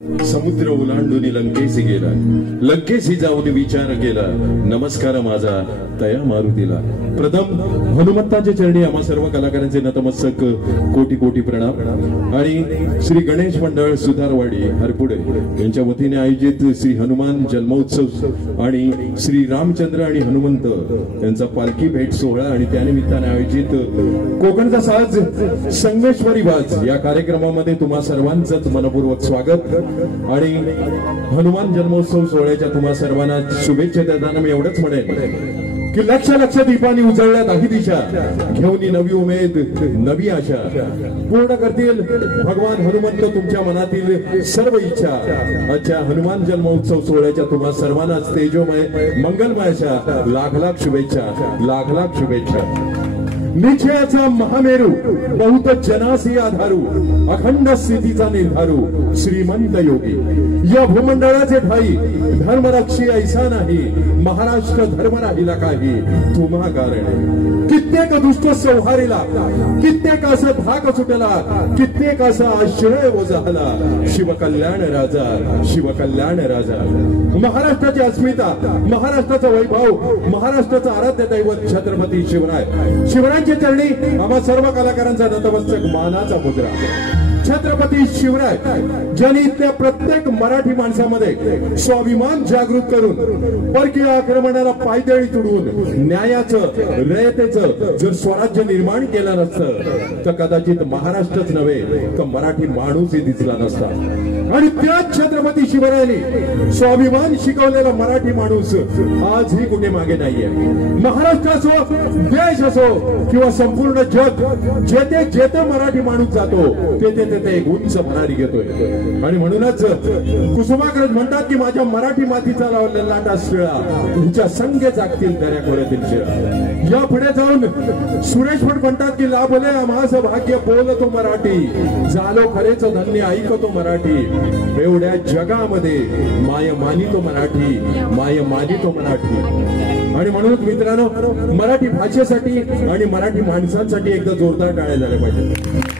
समुद्र ओलांडून लंकेशी गेला, लंकेशी जाऊन विचार केला, नमस्कार माझा तया मारुतीला. प्रथम हनुमंताच्या चरणी आम्हा सर्व कलाकारांचे नतमस्तक कोटी कोटी प्रणाम. आणि श्री गणेश मंडळ सुधारवाडी हरपुडे यांच्या वतीने आयोजित श्री हनुमान जन्मोत्सव आणि श्री रामचंद्र आणि हनुमंत यांचा पालखी भेट सोहळा आणि त्यानिमित्ताने आयोजित कोकणचा साज संगमेश्वरी वाज या कार्यक्रमामध्ये तुम्हा सर्वांचंच मनपूर्वक स्वागत. आणि हनुमान जन्मोत्सव सोहळ्याच्या तुम्हा सर्वांना शुभेच्छा देताना मी एवढंच म्हणेन की लक्ष लक्ष दीपांनी उजळल्या दाही दिशा, घेऊन नवी उमेद नवी आशा, पूर्ण करतील भगवान हनुमंत तुमच्या मनातील सर्व इच्छा. आजच्या हनुमान जन्मोत्सव सोहळ्याच्या तुम्हा सर्वांनाच तेजोमय मंगलमय अशा लाख लाख शुभेच्छा, लाख लाख शुभेच्छा. निश्चयाचा महामेरू बहुत जनासी आधारू, अखंड स्थितीचा निर्धारू श्रीमंत योगी, या भूमंडळाचे ठाई धर्मरक्षी ऐसा नाही, महाराष्ट्र धर्म राहिला काही तुम्हा कारण. कित्येक दुष्ट संहारीला, कित्येक असं धाक सुटला, कित्येक असा आश्रय ओझाला, शिवकल्याण राजा, शिवकल्याण राजा. महाराष्ट्राची अस्मिता, महाराष्ट्राचा वैभव, महाराष्ट्राचा आराध्य दैवत छत्रपती शिवराय. शिवरायांच्या चरणी आम्हा सर्व कलाकारांचा नतमस्तक मानाचा मुद्रा. छत्रपती शिवराय ज्यांनी इथल्या प्रत्येक मराठी माणसामध्ये स्वाभिमान जागृत करून परकीय आक्रमणाला पायदळी तुडवून न्यायाचं रयतेचं जर स्वराज्य निर्माण केलं नसतं तर कदाचित महाराष्ट्रच नव्हे तर मराठी माणूसही दिसला नसता. आणि त्याच छत्रपती शिवरायांनी स्वाभिमान शिकवलेला मराठी माणूस आजही कुठे मागे नाहीये. महाराष्ट्र असो, देश असो किंवा संपूर्ण जग, जेथे जेथे मराठी माणूस जातो तेथे ते एक उंच भरारी घेतोय. आणि म्हणूनच कुसुमाग्रज म्हणतात की माझ्या मराठी मातीचा लाटा शिळा, तुमच्या संगे जागतील दऱ्या खोऱ्यातील शिळा. या पुढे जाऊन सुरेश भट म्हणतात की लाभले आम्हास भाग्य बोलतो मराठी, झालो खरेच धन्य ऐकतो मराठी, एवढ्या जगामध्ये माय मानितो मराठी, माय मानितो मराठी. आणि म्हणून मित्रांनो, मराठी भाषेसाठी आणि मराठी माणसांसाठी एकदा जोरदार टाळ्या झाल्या पाहिजे.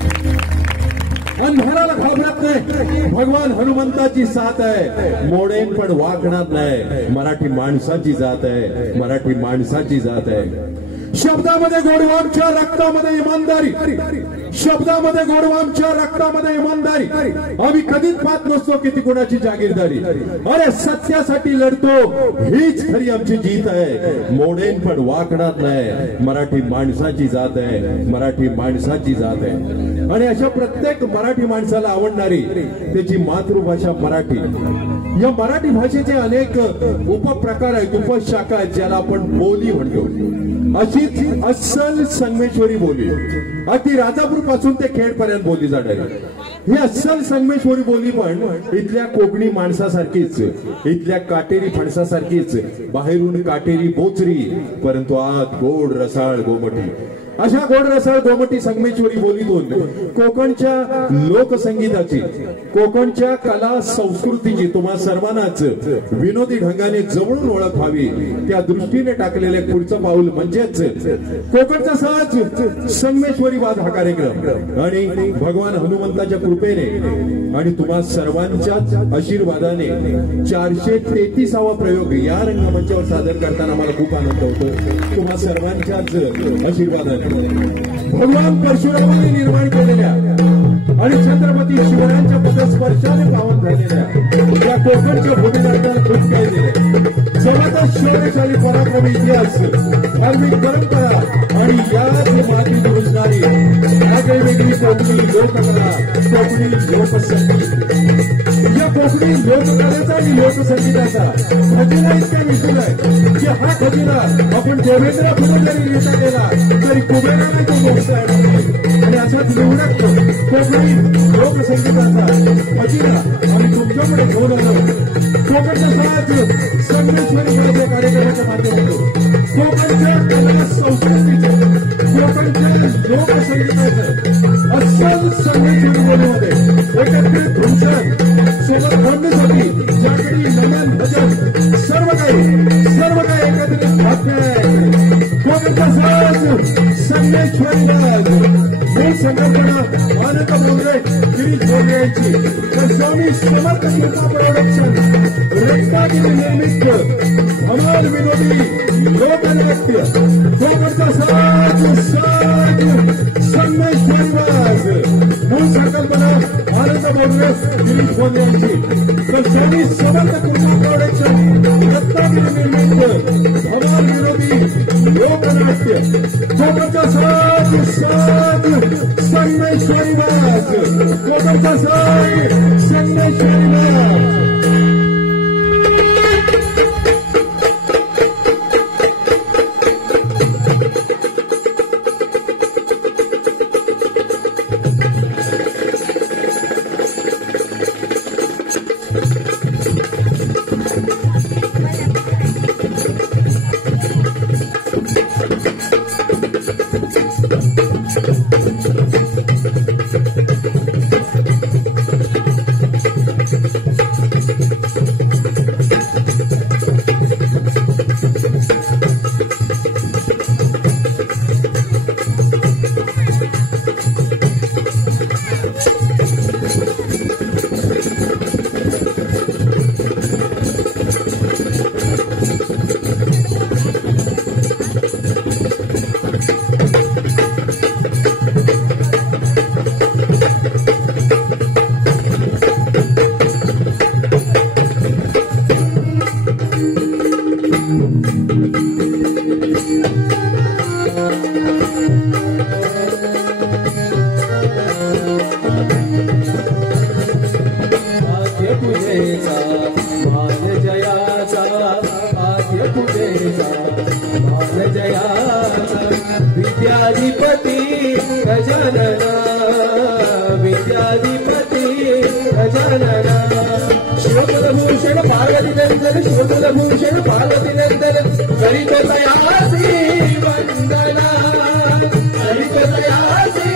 अंधाराला घाबरत नाही, भगवान हनुमंताची साथ आहे, मोडेन पण वाकणार नाही, मराठी माणसाची जात आहे, मराठी माणसाची जात आहे. शब्दामध्ये गोडवामच्या रक्तामध्ये इमानदारी, शब्दामध्ये गोडवामच्या रक्तामध्ये इमानदारी. आम्ही कधीच पाहत नसतो किती कोणाची जागीरदारी. अरे सत्यासाठी लढतो, हीच खरी आमची जीत आहे, मोडेन पण वाकणार नाही, मराठी माणसाची जात आहे, मराठी माणसाची जात आहे. आणि अशा प्रत्येक मराठी माणसाला आवडणारी त्याची मातृभाषा मराठी. या मराठी भाषेचे अनेक उपप्रकार आहेत, उपशाखा आहेत, ज्याला आपण बोली म्हणतो. अशीच अस्सल संगमेश्वरी बोली, अगदी राजापूर पासून ते खेड पर्यंत बोलली जाणारी ही अस्सल संगमेश्वरी बोली पण इथल्या कोकणी माणसासारखीच, इथल्या काटेरी फणसासारखीच, बाहेरून काटेरी बोचरी परंतु आत गोड रसाळ गोमटी. अशा गोड रसाळ गोमटी संगमेश्वरी बोलीतून कोकणच्या लोकसंगीताची, कोकणच्या कला संस्कृतीची तुम्हा सर्वांनाच विनोदी ढंगाने जवळून ओळख व्हावी त्या दृष्टीने टाकलेले पुढचं पाऊल म्हणजेच कोकणचा साज संगमेश्वरी वाद हा कार्यक्रम. आणि भगवान हनुमंताच्या कृपेने आणि तुम्हा सर्वांच्याच आशीर्वादाने 433वा प्रयोग या रंगमंचावर सादर करताना मला खूप आनंद होतो. तुम्हा सर्वांच्याच आशीर्वादाने भगवान परशुरामाने निर्माण केलेल्या आणि छत्रपती शिवरायांच्या पदस्पर्शाने पावन झालेल्या या कोकणच्या भूमिकांना खूप काही दिले. सर्वात शौर्यशाली पराक्रमी इतिहास, धार्मिक परंपरा आणि याच माती रुजणारी वेगळी कोकणी लोककला, कोकणी लोकसंगीत. या कोकणी लोककलेचा आणि लोकसंगीताचा खजिना इतका विपुल आहे की हा खजिना आपण देवेंद्र फडणवीस नेता केला तरी कुबेराने तो मोठा आणि असाच निवडक कोकणी लोकसंगीताचा खजिना आणि तुमच्याकडे घेऊन आलो. कोकणचा साज संगमेश्वरी या कार्यक्रमाच्या माध्यमातून कोकणच्या कला संस्कृतीचं, कोकणच्या लोकसंगीताचं अस्सल संगीतमध्ये एकत्रित भूषण सोबत म्हणण्यासाठी जागरी नमन भजन सर्व काही एकत्रित भाग्य आहे. कोकणचा साज संगमेश्वरी वाज. मी संघटना आनंद बोंद्रे दिलीप बोलण्याची स्वामी समर्थ कृपा प्रोडक्शन रत्नागिरी निर्मित धमाल विनोदी लोकनाट्य जोगडचा साज संदेश धन्यवाद मूळ संकल्पना आनंद बोलण्यास दिलीप बोलण्याची स्वामी समर्थ कृपा प्रोडक्शन रत्नागिरी निर्मित धमाल विनोदी लोकनाट्य जोगडचा साज संदेश धन्यवाद जोगडचा साज संदेश धन्यवाद विद्याधिपति गजानना विद्याधिपति गजानना शिवकुलभूषण पार्वतीनंदन शिवकुलभूषण पार्वतीनंदन करित तयासी वंदना करित तयासी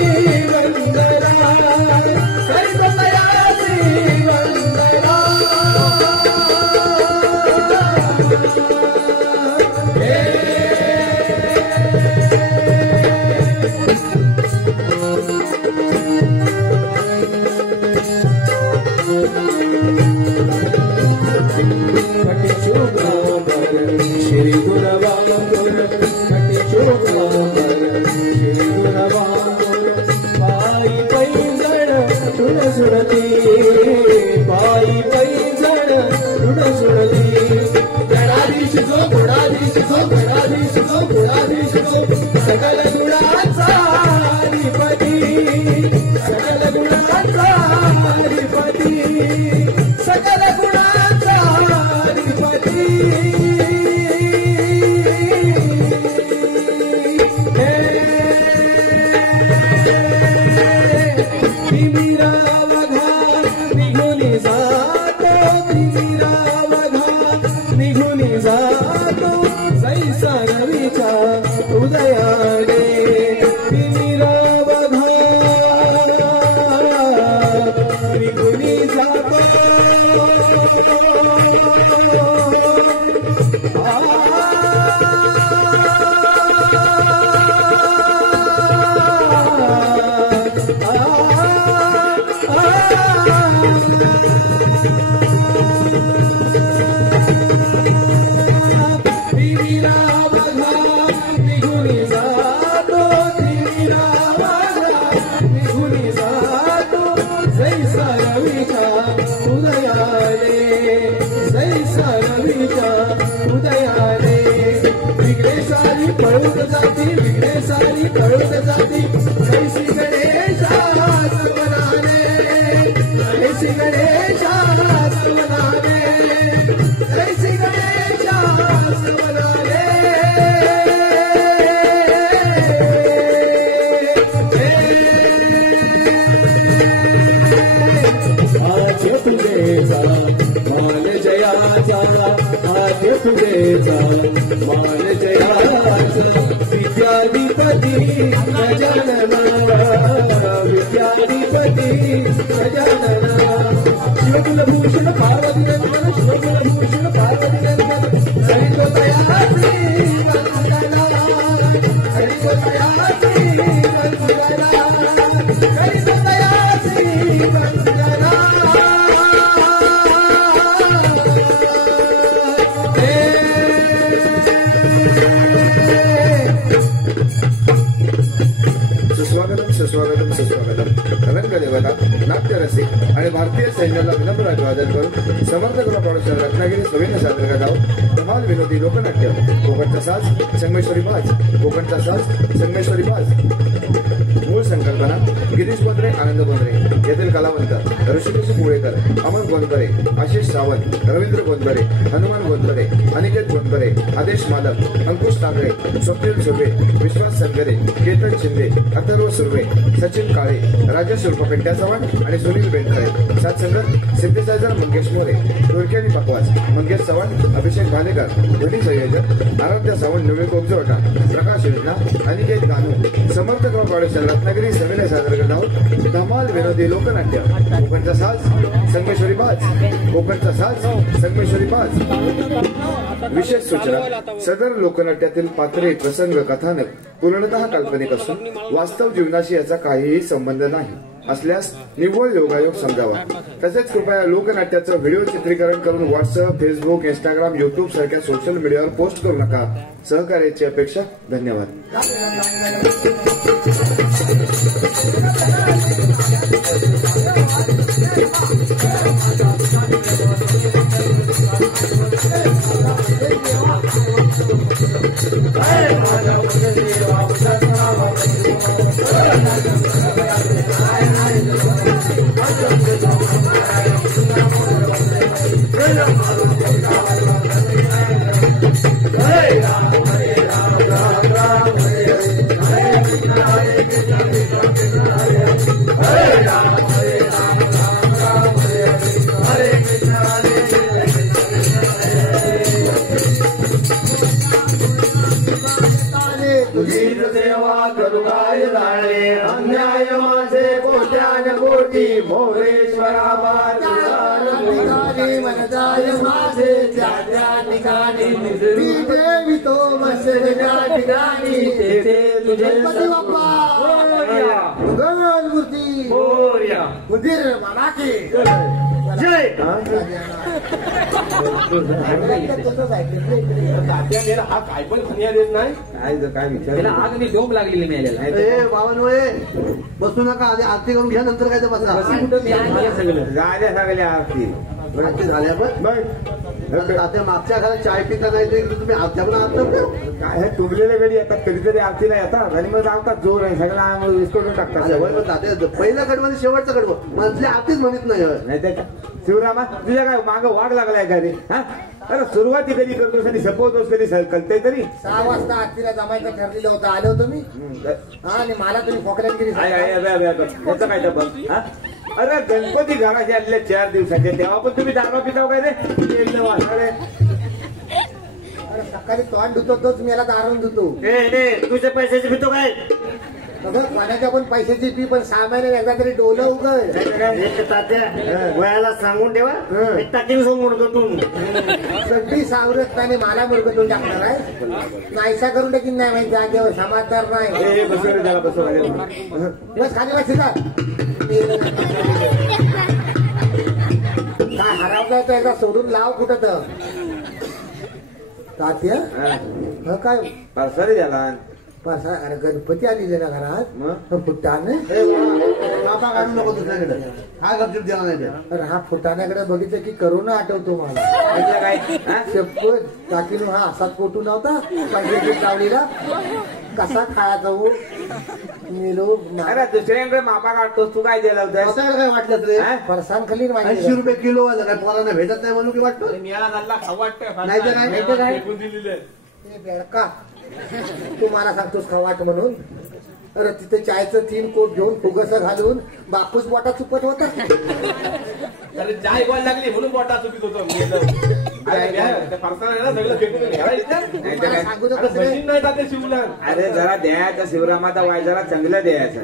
वंदना करित तयासी वंदना श्री गुणवांगुर कटी चोकावर श्री गुणवांगुर पायी पैंजण तुण सुरती पायी पैंजण तुण सुरती गणाधीश जो गुणाधीश जो गणाधीश जो गुणाधीश जो सकल गुणाचा अधिपती सकल गुणाचा अधिपती सकल गुणाचा अधिपती पळून जाती विघ्ने सारी पळून जाती जैसी गणेशा सर्वनामे जैसी गणेशा सर्वनामे जैसी गणेशा सर्वनामे आद्य तुझेचा मान जयाचा आद्य तुझेचा मान जयाचा विद्याधिपती गजानना विद्याधिपती गजानना शिवकुलभूषण पार्वतीनंदन शिवकुलभूषण पार्वतीनंदन करितो तयासी वंदना करितो तयासी वंदना करितो तयासी वंदना तांडूळाचे वादन करून समर्थ कला प्रॉडक्शन रत्नागिरी सविनय सादर करत आहोत धमाल विनोदी लोकनाट्य कोकणचा साज संगमेश्वरी बाज कोकणचा साज संगमेश्वरी बाज मूळ संकल्पना गिरीश बोंद्रे आनंद बोंद्रे येथील कलावंत ऋषिकेश मुळेकर अमन गोंदबरे आशिष सावंत रवींद्र गोंदबरे हनुमान गोंदबरे अनिकेत गोंदबरे आदेश मालक अंकुश तांबळे स्वप्नील सुर्वे विश्वास संगरे केतन शिंदे अथर्व सुर्वे सचिन काळे राजेश उर्फ पेंट्या चव्हाण आणि सुनील बेंडखळे सात संगत सिद्धेसायझर मंगेश मोरे टोळकी आणि पकवास मंगेश चव्हाण अभिषेक घालेकर ध्वनी संयोजक आराध्य सावंत नवे कोबजोटा प्रकाश योजना अनिकेत गानू समर्थ कला प्रॉडक्शन रत्नागिरी सविनय सादर करत आहोत धमाल विनोदी लोकनाट्य कोकणचा साज संगमेश्वरी बाज कोकणचा साज संगमेश्वरी बाज विशेष सूचना सदर लोकनाट्यातील पात्रे प्रसंग कथानक पूर्णतः काल्पनिक असून वास्तव जीवनाशी याचा काहीही संबंध नाही असल्यास निव्वळ योगायोग समजावा तसेच कृपया लोकनाट्याचं व्हिडिओ चित्रीकरण करून व्हॉट्सअप फेसबुक इंस्टाग्राम युट्यूब सारख्या सोशल मीडियावर पोस्ट करू नका सहकार्याची अपेक्षा धन्यवाद हा काय पण खनिया देत नाही काय विचार आग मी डोम लागलेली मिळालेला बाबांमुळे बसू नका आधी आरती करून घ्या नंतर काय ते बसा झाल्या सगळ्या आरती झाल्या पण तात्या मागच्या घरात चाय पिता नाही ते तुम्ही आमच्याकडे आत काय तुंबलेल्या वेळी येतात कधीतरी आरतीला येतात आणि मग जातात जोर आहे सगळ्या विस्कटून टाकतात तात्या पहिलं कडवं शेवटचं कडवं मधल्या आरतीच म्हणत नाही त्याच्या शिवरामा तुझ्या काय मागं वाघ लागलाय का रे हा अरे सुरुवाती कधी करतोस कधी सपवतोस कधी कळतंय तरी 6 वाजता आरतीला जमायचं ठरलेलं होतं आलं होतं मी आणि मला तुम्ही खोकल्यागिरी त्याचं काय तर बघ हा अरे गणपती घराचे आलेले 4 दिवसाचे तेव्हा पण तुम्ही दारू पिता काय रे अरे सकाळी तोंड धुतो तोच मी याला दारून धुतो तुझ्या पैशाचे पितो काय बघा पाण्याच्या पण पैशाची फी पण 6 महिन्यात एकदा तरी डोलं उघड वयाला सांगून ठेवा टाकीन समोर गटून सगळी सावरत नाही मला मुरगटून टाकणार आहे नाहीसा करून टाकीन नाही माहिती जागेवर समाजदार नाही बस खाली बस काय हरवलाय तर एकदा सोडून लाव कुठं तर तात्या काय पार्सरी झाला पासा अरे गणपती आलेले ना घरात फुटाने बाबा काढू नको दुसऱ्याकडे हा गपचूप दिला नाही अरे हा फुटाण्याकडे बघितलं की करोना आठवतो मला शपथ टाकीनं हा असाच फोटो नव्हता पंढरपूर लावलेला कसा खायचा हो मेलो अरे दुसऱ्यांकडे मापा काढतोस तू काय दिला होता काय वाटलं रे फरसान खाली 80 रुपये किलो आलं काय पोरांना भेटत नाही म्हणून की वाटतं नाही तर काय बेडका तू मला सांगतोस खवाट म्हणून अरे तिथे चायचं 3 कोट घेऊन फुगस घालून बापूस बोटा चुपट होता चाय गोल लागली म्हणून बोटा चुकीत होतो अरे जरा द्यायचा शिवरामाचा वाय जरा चांगला द्यायचा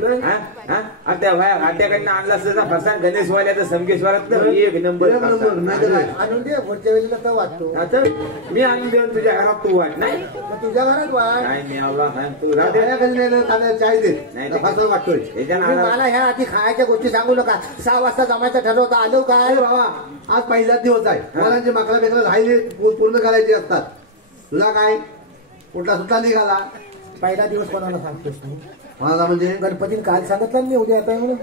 हाट्याकडनं आणला असतं फरसाण गणेश वाल्याचं समकेश्वरात एक नंबर आणून दे पुढच्या वेळेला तर वाटतो आता मी आणून देऊन तुझ्या घरात तू वाट नाही तुझ्या घरात वाट नाही मी आवला चाय दे नाही वाटतोय मला ह्या आधी खायच्या गोष्टी सांगू नका 6 वाजता जमायचं ठरवतं आलो काय बाबा आज पहिलाच दिवस आहे मुलांचे माकडा बेकडा राहिले पूर्ण करायचे असतात तुला काय कुठला सुद्धा निघाला पहिला दिवस कोणाला सांगतोस तू कोणाला म्हणजे गणपतीने काल सांगितलं मी उद्या येत आहे म्हणून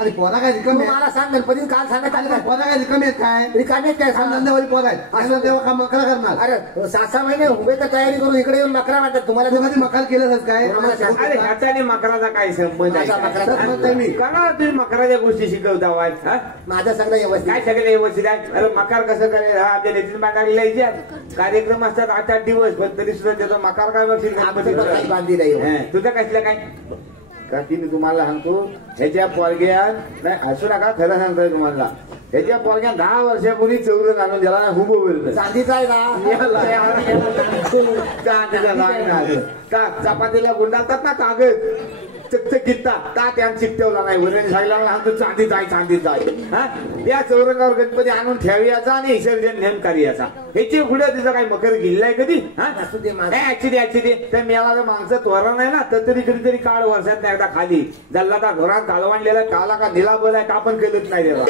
अरे पोरा काय तू रिकामे मला सांग गणपती काल सांगत आलं काय पोरा काय रिकामे आहेत काय रिकामे काय सांग सांग धंद्यावाली पोरा आहेत असं तेव्हा काम मकरा करणार अरे 6-6 महिने उभे तर तयारी करून इकडे येऊन मकरा वाटत तुम्हाला तू कधी मकाल केलंच काय आम्हाला सांग. अरे ह्याचा आणि मकराचा काय संबंध आहे माझा मकराचा काय? म्हणतोय मी. का ना तुम्ही मकराच्या गोष्टी शिकवता वाय हा? माझं सगळं व्यवस्थित काय सगळे व्यवस्थित आहे अरे मकार कसं करायचं हा आमच्या नितीन पांडाला यायचे कार्यक्रम असतात 8-8 दिवस पण तरी सुद्धा त्याचा मकार काय बघशील आमचं पण काही गणपती बांधी नाही तुझं कसलं काय का ती मी तुम्हाला सांगतो ह्याच्या पोरग्या नाही असू नका खरं सांगतोय तुम्हाला ह्याच्या पोरग्या 10 वर्षापूर्वी चौरंग आणून त्याला हुबवलं चांदीचा आहे ना चपातीला गुंडाळतात ना कागद चकचकीत त्या चिकटवला नाही वरण सांगितला सांगतो चांदीच आहे चांदीच आहे हा त्या चौरंगावर गणपती आणून ठेवायचा आणि विसर्जन नेम करायचा ह्याची पुढे तिचं काही मकर गेलाय कधी हा असू दे माझं. ऍक्च्युली तर मेला माणसं त्वरा नाही ना तर तरी कधीतरी काळ वर्षात एकदा खाली जल्ला का घरात कालवांडलेला काला का निलाबल आहे का आपण केलंच नाही त्याला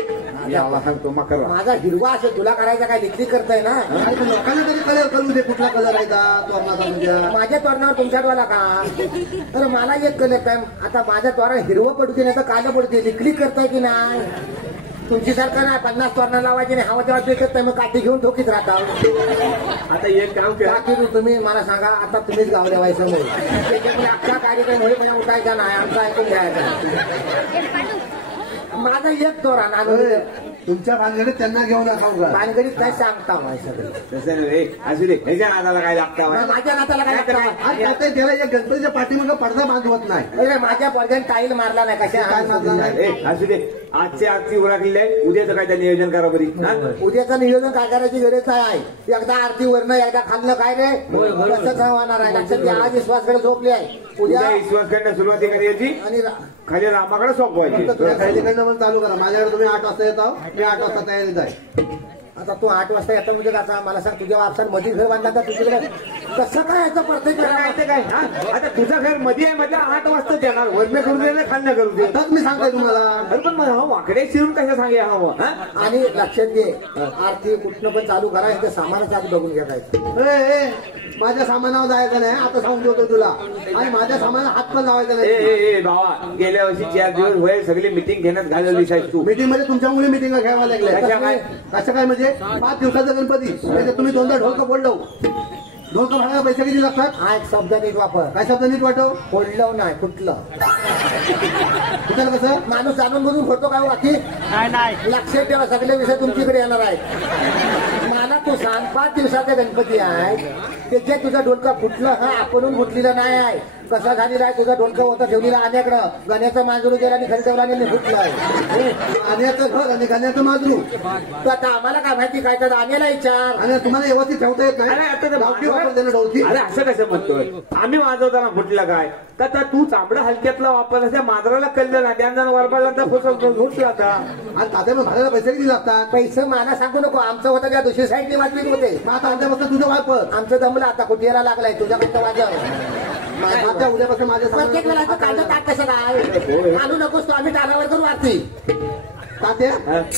याला सांगतो मकर माझा हिरवा असेल तुला करायचा काय विक्री करताय ना लोकांना तरी कलर करू दे कुठला कलर आहे तोरणाचा म्हणजे माझ्या तोरणावर तुमच्या डोला का तर मला एक कलर काय आता माझ्या तोरण हिरवं पडते नाही तर कालं पडते विक्री करताय की नाही तुमची सारखं नाही 50 तोरणं लावायची नाही हवा तेव्हा पेटत नाही मग काठी घेऊन ठोकीत राहता आता एक काम करा बाकी तुम्ही मला सांगा आता तुम्हीच गाव द्यावायचं नाही त्याच्यामुळे अख्खा कार्यक्रम हे पण उठायचा नाही आमचा ऐकून घ्यायचा माझा एक तोरण आणून तुमच्या भानगडीत त्यांना घेऊन नका उगा. भानगडीत काय सांगता माझ्या सगळं तसं नाही असू दे ह्याच्या नादाला काय लागतं माझ्या नाताला काय लागतं? आज आता त्याला या गणपतीच्या पाठीमागं पडदा बांधवत नाही अरे माझ्या पोरग्याने टाईल मारला नाही काय कशा मारला नाही? असू दे आजची उराकलेली आहे उद्याचं काय त्या नियोजन करा बरी हा? उद्याचं नियोजन काय करायची गरज नाही आहे एकदा आरती वरनं एकदा खाल्लं काय रे कसं होणार आहे लक्षात घ्या आज विश्वासकडे झोपली आहे उद्या उद्या विश्वास करणं सुरुवाती करायची आणि खाली रामाकडे सोपवायची तुला काही तिकडनं पण चालू करा माझ्याकडे तुम्ही 8 वाजता येत आहो मी 8 वाजता तयारीत आहे आता तू 8 वाजता येतो म्हणजे आता मला सांग तुझ्या वापसात मध्ये घर बांधला तर तुझ्याकडे कसं काय याचं प्रत्येक तुला काय ते काय हा? आता तुझं घर मध्ये आहे म्हणजे 8 वाजता येणार वरनं करू दे ना खाल्लं करू दे आताच मी सांगतोय तुम्हाला अरे पण मला वाकडे शिरून कसं सांगे हवं हा? आणि लक्षात घे आरती कुठनं पण चालू करा इथे सामानच आधी बघून घ्यायचं ए, माझ्या सामानावर जायचं नाही आता सांगून देतो तुला आणि माझ्या सामानाला हात पण लावायचा ए नाही ए बाबा गेल्या वर्षी 4 दिवस वय सगळी मिटिंग घेण्यात घालवली साहेब तू मीटिंग मध्ये तुमच्यामुळे मिटिंग घ्यावा लागल्या कशा काय? कसं काय म्हणजे 5 दिवसाचा गणपती त्याच्यात तुम्ही 2दा ढोलक फोडलो ढोलक फोडायला पैसे किती लागतात हा एक शब्द नीट वापर काय शब्द नीट वाटव फोडलं नाही फुटलं कुठलं कसं माणूस जाणून बघून फोडतो काय बाकी नाही लक्षात ठेवा सगळे विषय तुमच्याकडे येणार आहेत मला तू सांग 5 दिवसाचे गणपती आहे त्याचे तुझं डोलका फुटलं हा आपणून फुटलेलं नाही आहे कसा झालेला आहे तुझं डोलकं होतं ठेवलेलं आण्याकडं गाण्याचं मांजरू गेला आणि खरी ठेवला आणि फुटलं आहे आण्याचं घर आणि गाण्याचं माजरू तर आता आम्हाला काय माहिती काय तर आण्याला विचार आणि तुम्हाला व्यवस्थित ठेवता येत अरे आता ते नाही गावठी वापरते ना ढोलकी अरे असं कसं म्हणतोय आम्ही वाजवताना फुटलं काय तर तू चांबडं हलक्यातला वापरला त्या मांजराला कळलं ना त्यांना वरपाला फुटला आता आणि तात्या भाड्याला पैसे किती लागतात पैसे मला सांगू नको आमचं होतं त्या दुसरी साईडने वाजवीत होते मग आता उद्यापासून तुझं वापर आमचं जमलं आता कुठेला लागलाय तुझ्या कसं वाजव तात्या उद्यापासून माझ्या प्रत्येक सामानाला वेळा कांदा ताक कसं काय आणू नकोस तो आम्ही टालावर करू आरती तात्या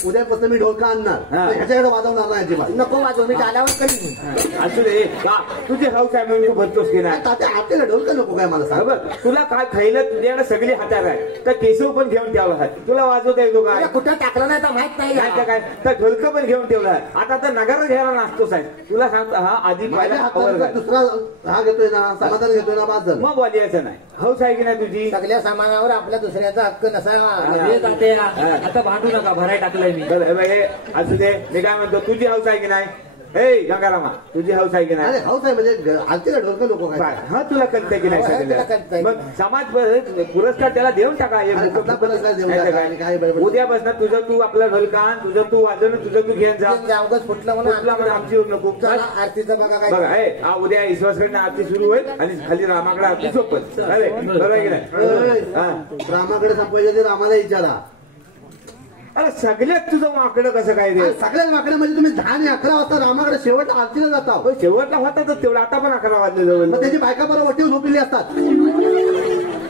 उद्यापासून मी ढोलका आणणार हा. पण ह्याच्याकडे वाजवणार नाही अजिबात नको वाजव मी टाल्यावर करीन असू दे का तुझी हाऊस आहे म्हणून तू भरतोस की नाही तात्या आपल्याला ढोलका नको काय मला सांग बघ तुला काय खायला तुझ्याकडे सगळी हातार आहे तर केशव पण घेऊन ठेवला आहे तुला वाजवता येतो काय अरे कुठं टाकलं नाही तर माहित नाही काय काय तर ढोलकं पण घेऊन ठेवला आहे आता तर नगर घ्यायला नाचतोस आहे तुला सांगतो हा आधी माझ्या पहिला हातात जर दुसरा हा घेतोय ना समाधान घेतोय ना बाद झालं मग बोलायचं नाही हाऊस आहे की नाही तुझी सगळ्या सामानावर आपल्या दुसऱ्याचा हक्क नसावा आता भांडू नका भराय टाकलंय मी बरं, हे बघ, हे असू दे मी काय म्हणतो तुझी हाऊस आहे की नाही हे गंगारामा तुझी हाऊस आहे की अरे नाही हाऊस आहे म्हणजे आलतीला ढोलका नको काय हा तुला कळतंय की नाही तुला कळतंय. सगळं मग समाज पुरस्कार त्याला देऊन टाका एक अरे मोठं कुठला पुरस्कार देऊन नाही तर टाका आणि काय बडबड. उद्यापासून तुझं तू आपलं ढोलकान तुझं तू वाजवणं तुझं तू घेऊन जा जावगच फुटलं म्हणून कुठला म्हणून आमची येऊ नको चला, आरतीचं बघा बघा काय हे हा उद्या ईश्वरकडनं आरती सुरू होईल आणि खाली रामाकडे आरती सोपत अरे बरोबर आहे की नाही हा. रामाकडे संपायचे ते रामाला विचारा अरे सगळ्यात तुझं माकडं कसं काय रे आणि सगळ्यात वाकडे म्हणजे तुम्ही 10 आणि 11 वाजता रामाकडे शेवट आरतीला जाता होय, शेवटला होता तर तेवढा आता पण 11 वाजले जवळ मग त्याची बायका बरोबर वटीव झोपलेली असतात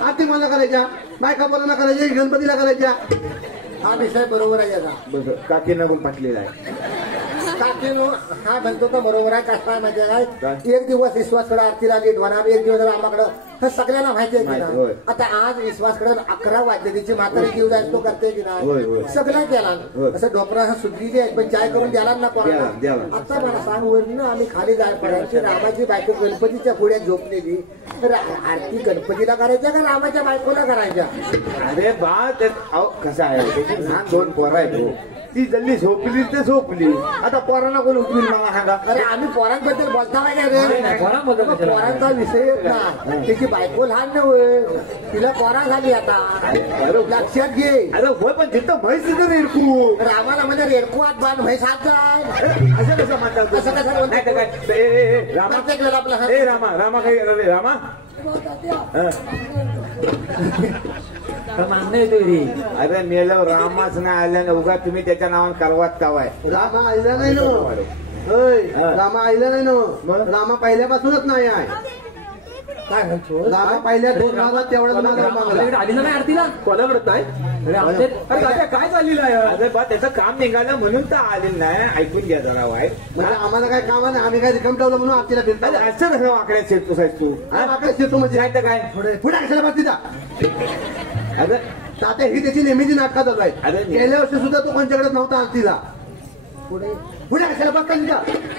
आरती मला करायच्या बायका बरोबर करायच्या गणपतीला करायच्या हा विषय बरोबर आहे याचा बस काकींना पण पाटलेला आहे हा म्हणतो तर बरोबर आहे. काय माहिती आहे काय, एक दिवस विश्वासकडे आरतीला लेट होणार, एक दिवस रामाकडं, हे सगळ्यांना माहिती आहे की माहिती, नाही. होय. आता आज विश्वासकडे 11 वाजले, तिची म्हातारी जीव जायला तो करते की होय, होय. नाही, सगळं केला. होय. असं डोकरा सुटलेली आहे, पण चाय करून द्याला ना द्याला. पोराला. आता मला सांग, वरून आम्ही खाली जाय पडायची, रामाची बायको गणपतीच्या पुढे झोपलेली, तर आरती गणपतीला करायच्या का रामाच्या बायकोला करायच्या? अरे बा ते कसं आहे, त्याची लहान 2 पोरं आहेत हो. ती जल्ली झोपली तर झोपली, आता पोरांना कोण उठवील मला सांगा. अरे आम्ही पोरांबद्दल बोलता नाही का नाही, रे? पोरांबद्दल मग कशाला? पोरांचा विषय येत ना, त्याची बायको लहान नव्हे, तिला पोरा झाली आता. लक्षात घे. अरे होय, पण तिथं म्हैस तिथं रेडकू रामाला म्हणजे रेडको हात बांध म्हैस हात जाय. असं कसं म्हणतात तू? असं कसं नाही तर काय रामा, प्रत्येक वेळेला आपला हात. ए रामा काय रे रामा? मागणं येतोय रे. अरे मेलं रामाच नाही आल्यानं उगा तुम्ही त्याच्या नावानं करवात कावाय. रामा आईला नाही ना होय, रामा आईला नाही ना, रामा पहिल्यापासूनच नाही आहे. काय म्हणतो? रामा पहिल्या 2 रामात तेवढाच मागला मागला. आपल्याकडे आलेलं नाही आरतीला. कोणाकडे नाही? अरे आमचे अरे दादा, काय चाललेलं आहे? अरे बा त्याचं काम निघालं म्हणून तर आलेलं नाही. ऐकून घ्या जरा वाय. म्हणजे आम्हाला काय काम नाही, आम्ही काय रिकम ठेवलं म्हणून आरतीला फिरतो. अरे असं कसं वाकड्यात शिरतो साहेब तू? हा? आपल्या शेतो म्हणजे नाही तर काय? पुढे कशाला बस तिथं. अरे आता ही त्याची नेहमीची नाटकं चालू अरे आहे. गेल्या वर्षी सुद्धा तो कोणच्याकडे नव्हता आरतीला. पुढे पुढे कशाला बघ तिथं.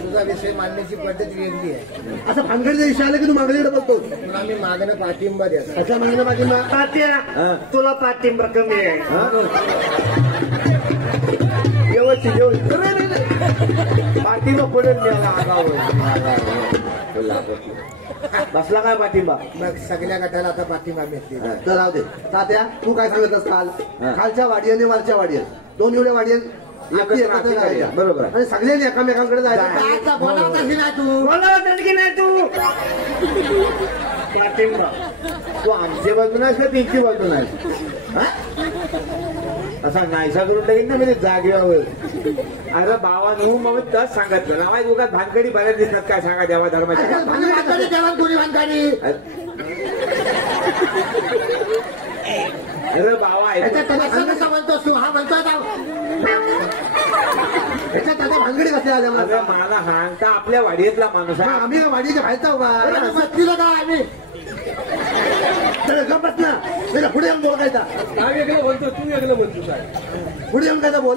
तुझा विषय मांडण्याची पद्धत वेगळी आहे. असं भानगडीचा विषय आला की तू मागणीकडे बघतो. म्हणून आम्ही मागणं पाठिंबा द्यायचा. अशा महिन्या पाठिंबा हा. तुला पाठिंबा कमी आहे. व्यवस्थित व्यवस्थित. अरे, अरे, अरे. पाठिंबा पुढे द्यायला आगाऊ. बसला काय पाठिंबा? मग सगळ्या गटाला आता पाठिंबा मिळते. तर राहू दे. तात्या तू काय सांगतस काल, खालच्या वाडी आणि वरच्या वाडी, 2 एवढ्या वाडी एकत्र राहायच्या. बरोबर आहे. आणि सगळ्यांनी एकामेकांकडे जायचं. काय बोलावं तशी नाही तू. नाही तू पाठिंबा तू आमच्या बाजून आहेस का त्यांची बाजून आहेस? हा? असा नाहीसा करून टाकेन ना म्हणजे जागेवर. अरे बाबा नऊ मग तस सांगत नावाय उगाच भानगडी बऱ्याच दिसतात. काय सांगा देवा धर्माच्या? भानगडी देवान कोणी भानगडी? अरे बाबा याच्यात असं कसं म्हणतोस तू? हा म्हणतोय का? ह्याच्यात आता भानगडी कसल्या आल्या मला? अरे मला हांगता आपल्या वाडीतला माणूस आहे. आम्ही वाडीच्या बाहेरचा उभा. अरे बसलीला काय आम्ही? गप्पच ना. पुढे येऊन बोल कायचा. काय वेगळं बोलतो तू वेगळं बोलतो काय? पुढे येऊन कायचा बोल.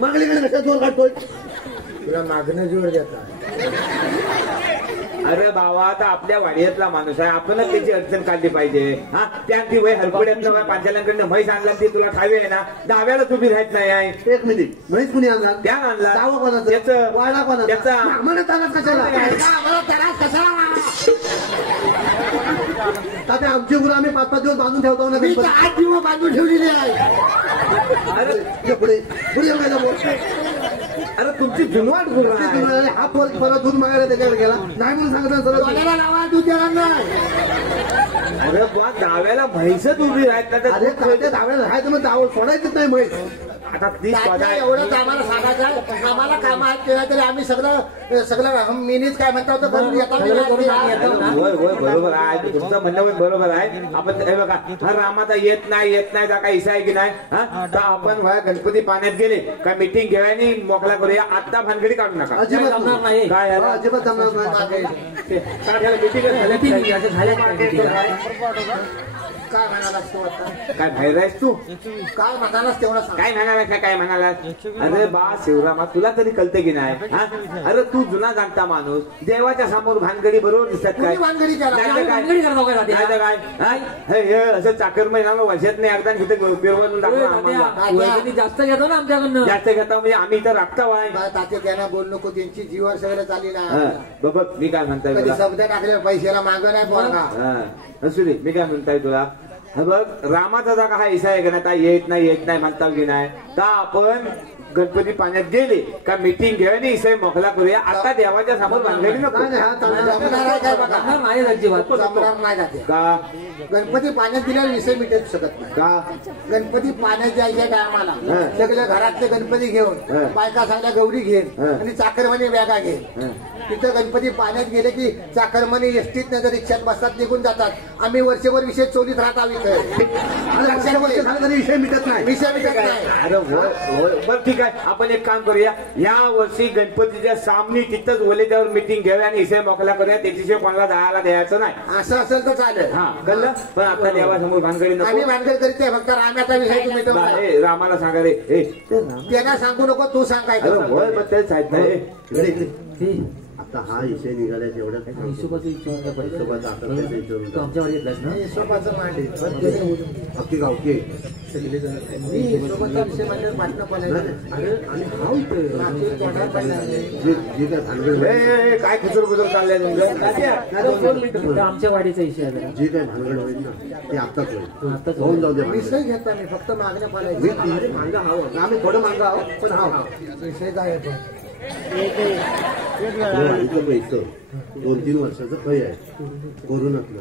मागलीकडे कशा जोर काढतोय. तुला मागणं जोर देता. अरे बाबा आता आपल्या वाडीतला माणूस आहे, आपणच त्याची अडचण काढली पाहिजे. हा त्या ती वय हरपड्यातलं काय पांचाल्यांकडनं म्हैस आणला ती तुला खावी आहे ना, दहाव्याला तुम्ही राहत नाही आहे. 1 मिनिट. म्हैस कुणी आणला? त्या आणला दावा कोणाचा? त्याचं. वाडा कोणाचा? त्याचा. आम्हाला तानाच कशाला? आम्हाला त्रास कसा? तात्या आमची गुरु आम्ही 5-5 दिवस बांधून ठेवतो ना मी तर गणपती. 8 दिवस बांधून ठेवलेली आहे. अरे पुढे पुढे येऊन कायचा बोल. अरे तुमची जुनवाट गुरु आहे. हा परत दूध मागायला त्याच्याकडे गेला नाही म्हणून सांगत सरळ. कोणाला लावा दूध देणार नाही. अरे बा दहाव्याला म्हैसच उभी राहत नाही अरे तर तात्या धावड्या राहायचं मग धावड सोडायचंच नाही म्हैस. आता ती त्याच्या एवढंच आम्हाला सांगायचं आहे. आम्हाला काम आहेत केलं तरी आम्ही सगळं मिनीच काय म्हणता होतं करून येता मी नाही. होय होय बरोबर आहे तुमचं म्हणणं पण बरोबर आहे. आपण हे बघा हा रामाचा येत नाही जा काही इसा आहे की नाही. हा तर आपण गणपती पाण्यात गेले का मीटिंग घेऊया आणि मोकळा करूया. आता भानगडी काढू नका. अजिबात जमणार नाही. काय हो, अजिबात जमणार नाही. मीटिंग काय म्हणालास तू आता? काय बाहेर आहेस तू? काय म्हणालास तेवढं सांग. काय म्हणाला काय म्हणाला? अरे बा शिवरामा तुला तरी कळते की नाही? हा? अरे तू जुना जाणता माणूस देवाच्या समोर भानगडी बरोबर दिसत काय? कोणी भानगडी केला? नाही तर काय? भानगडी करतो काय तात्या? नाही तर काय? हा? हे असं चाकर महिना वर्षात नाही एकदा इथे फिरवून दाखवा आम्हाला. वैद्यकीय जास्त घेतो ना आमच्याकडनं. जास्त घेता म्हणजे आम्ही इथं राखता आहे. काय ताते त्यांना बोल नको, त्यांची जीवर सगळं चालली ना. बाबा मी काय म्हणताय कधी तुला? शब्द टाकले पैशाला माग नाही पोरगा. हा, असू दे मी काय म्हणताय तुला? हा बघ रामाचा जागा हा इसा आहे का नाही? येत नाही म्हणता की नाही तर आपण गणपती पाण्यात गेले का मीटिंग घेऊया आणि इसाई मोकला करूया. आता देवाच्या समोर भानगडी नको. नाही, नाही, हा चांगला. जमणार आहे काय बघा? जमणार नाही अजिबात. जमणार नाही जाते. का गणपती पाण्यात दिल्यावर विषय मिटू शकत नाही. का गणपती पाण्यात जायच्या टायमाला हा. सगळे घरातले गणपती हा. घेऊन बायका सगळ्या गौरी घेऊन हा. आणि चाकरमानी बॅगा घेऊन तिथं गणपती पाण्यात गेले की चाकरमानी एसटीत नाही तर रिक्षात बसतात निघून जातात. आम्ही वर्षभर विषय चोरीत राहता आणि वर्षावर्षी झालं तरी विषय मिटत नाही. विषय मिटत नाही. अरे होय होय बरं ठीक आहे. ठीक आहे, आपण एक काम करूया, या वर्षी गणपतीच्या सामने तिथंच ओलेच्यावर मीटिंग घेऊया आणि इसे मोकळा करूया, त्याच्याशिवाय कोणाला जायला द्यायचं नाही. असं असेल तर चालेल. हा कळलं, पण आता देवासमोर भानगडी आम्ही नको. भानगड करीत नाही, फक्त रामाचा विषय तुम्ही तो बा, ए, रामाला सांगा रे. ए, त्यांना सांगू नको, तू सांग काय अरे करायचं. होय, पण तेच आहेत ना. ए, इकडे इकडे. आता हा विषय निघाला तेवढ्यात हिशोबाचं विचारून काय हिशोबाचा आता त्याचा विचारून तू आमच्या वाडी येतलास ना. हिशोबाचं मांडे पण ते अख्खी गावठी मी हिशोबाचा विषय म्हणजे वाटणं पडायचं. अरे आणि हा इथं बाकी कोणाला पण नाही. जे काय भानगड ए, ए, काय खुचर खुचर चाललंय तुमचं? तर आमच्या वाडीचा विषय आहे जरा. जे काय भानगड होईल ना ते आत्ताच होईल. आताच होऊन जाऊ दे भानगड. विषय घेता मी फक्त मागण्या मी पाडायचं. अरे मांगा हवं आम्ही थोडं मांगा आहोत पण हा विषय काय येतो वाढीचं पैसे 2-3 वर्षाचं खय आहे कोरोनातलं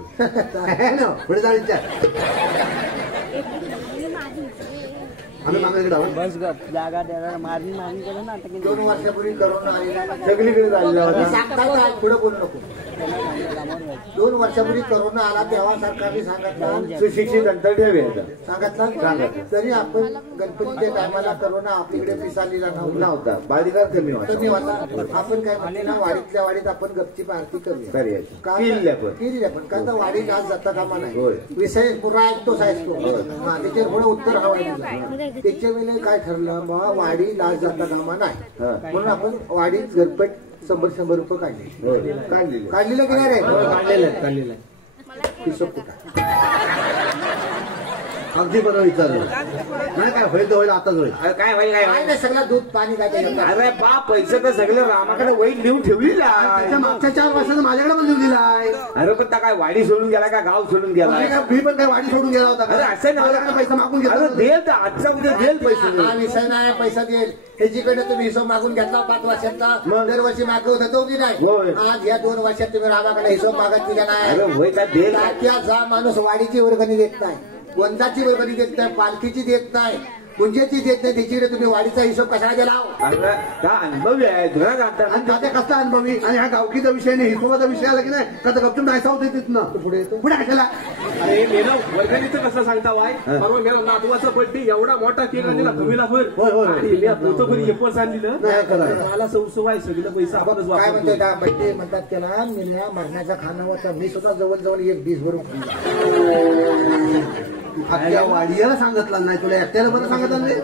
पुढे जा विचार आम्ही मागायकडे आहोत. जागा द्यायला मारणी मागणी केलं ना आता 2 वर्षापूर्वी करोना आलेला सगळीकडे झालेला मी होता. सांगताय काय पुढे बोलू नको. 2 वर्षापूर्वी करोना आला तेव्हा सरकारने सांगितलं सुशिक्षित अंतर ठेवायचं सांगितलं तरी आपण गणपतीच्या टायमाला करोना आपल्याकडे पिसालेला नव्हता, बाधिकार कमी कमी होता. होता. आपण काय म्हणले ना वाडीतल्या वाडीत आपण गपचीप आरती करूया. करायचं. का केल्या पण. केल्या पण का तर वाडी आज जाता कामा नाही. होय. विषय पुरा ऐकतोच ऐकतो. हा, त्याच्यावर पुढे उत्तर हवं. त्याच्या वेळेला काय ठरलं बाबा वाडी लाज जाता कामा नाही, हा. म्हणून आपण वाडीत घरपट 100-100 रुपये काढले. होय. काढलेलं. काढलेलं की नाही रे? काढलेलं. हिशोब कुठं? अगदी बरं विचारलं नाही काय होईल तर होईल आताच होईल. अरे काय होईल, काय काय होईल? नाही सगळं दूध पाणी काय ते घेतात. अरे बा, पैसे तर सगळं रामाकडे वैट लिहून ठेवलेला त्याच्या मागच्या 4 वर्षाचं माझ्याकडे पण लिहून दिलाय. अरे पण त्या काय वाडी सोडून गेला का गाव सोडून गेला? मी पण काय वाडी सोडून गेला होता अरे असं माझ्याकडे पैसा मागून अरे घेतला. देल तर आजचा उद्या देल पैसे. हा विषय नाही, पैसा देईल. ह्याच्याकडे तुम्ही हिशोब मागून घेतला 5 वर्षांचा, दरवर्षी मागवत होतो की नाही? होय. आज या 2 वर्षात तुम्ही रामाकडे हिशोब मागत दिला अरे नाही. होय, काय देल? त्या जा माणूस वाडीची वर्गणी देत नाही, वंदाची वर्गणी देत नाही, पालखीची देत नाही, गुंजेची देत नाही. त्याच्याकडे तुम्ही वाडीचा हिशोब कशाला दिला? अरे का अनुभवी आहे तुला जाता. आणि तात्या कसला अनुभवी आणि ह्या गावकीचा विषय नाही हिशोबाचा विषय आला की नाही का तर गपचूप नायसा होते तिथनं पुढे येतो पुढे कशाला. अरे मेला वर्गणीचं कसं सांगता वाय परवा मेला नातवाचा बड्डे एवढा मोठा केक आणला कमीला भर होय, होय. आणि मी पोतं भरी एपच आणलेलं नाही करायचं. मला सौसवाय सगळं पैसा आपणच काय म्हणतोय वापरतो. का बड्डे म्हणतात त्याला, निम्या मरणाचा खाना होता. मी सुद्धा जवळ 1 डिश भरून खाल्ला. अख्ख्या वाडियाला सांगितलं नाही तुला एकट्याला बरं सांगितलं नाही.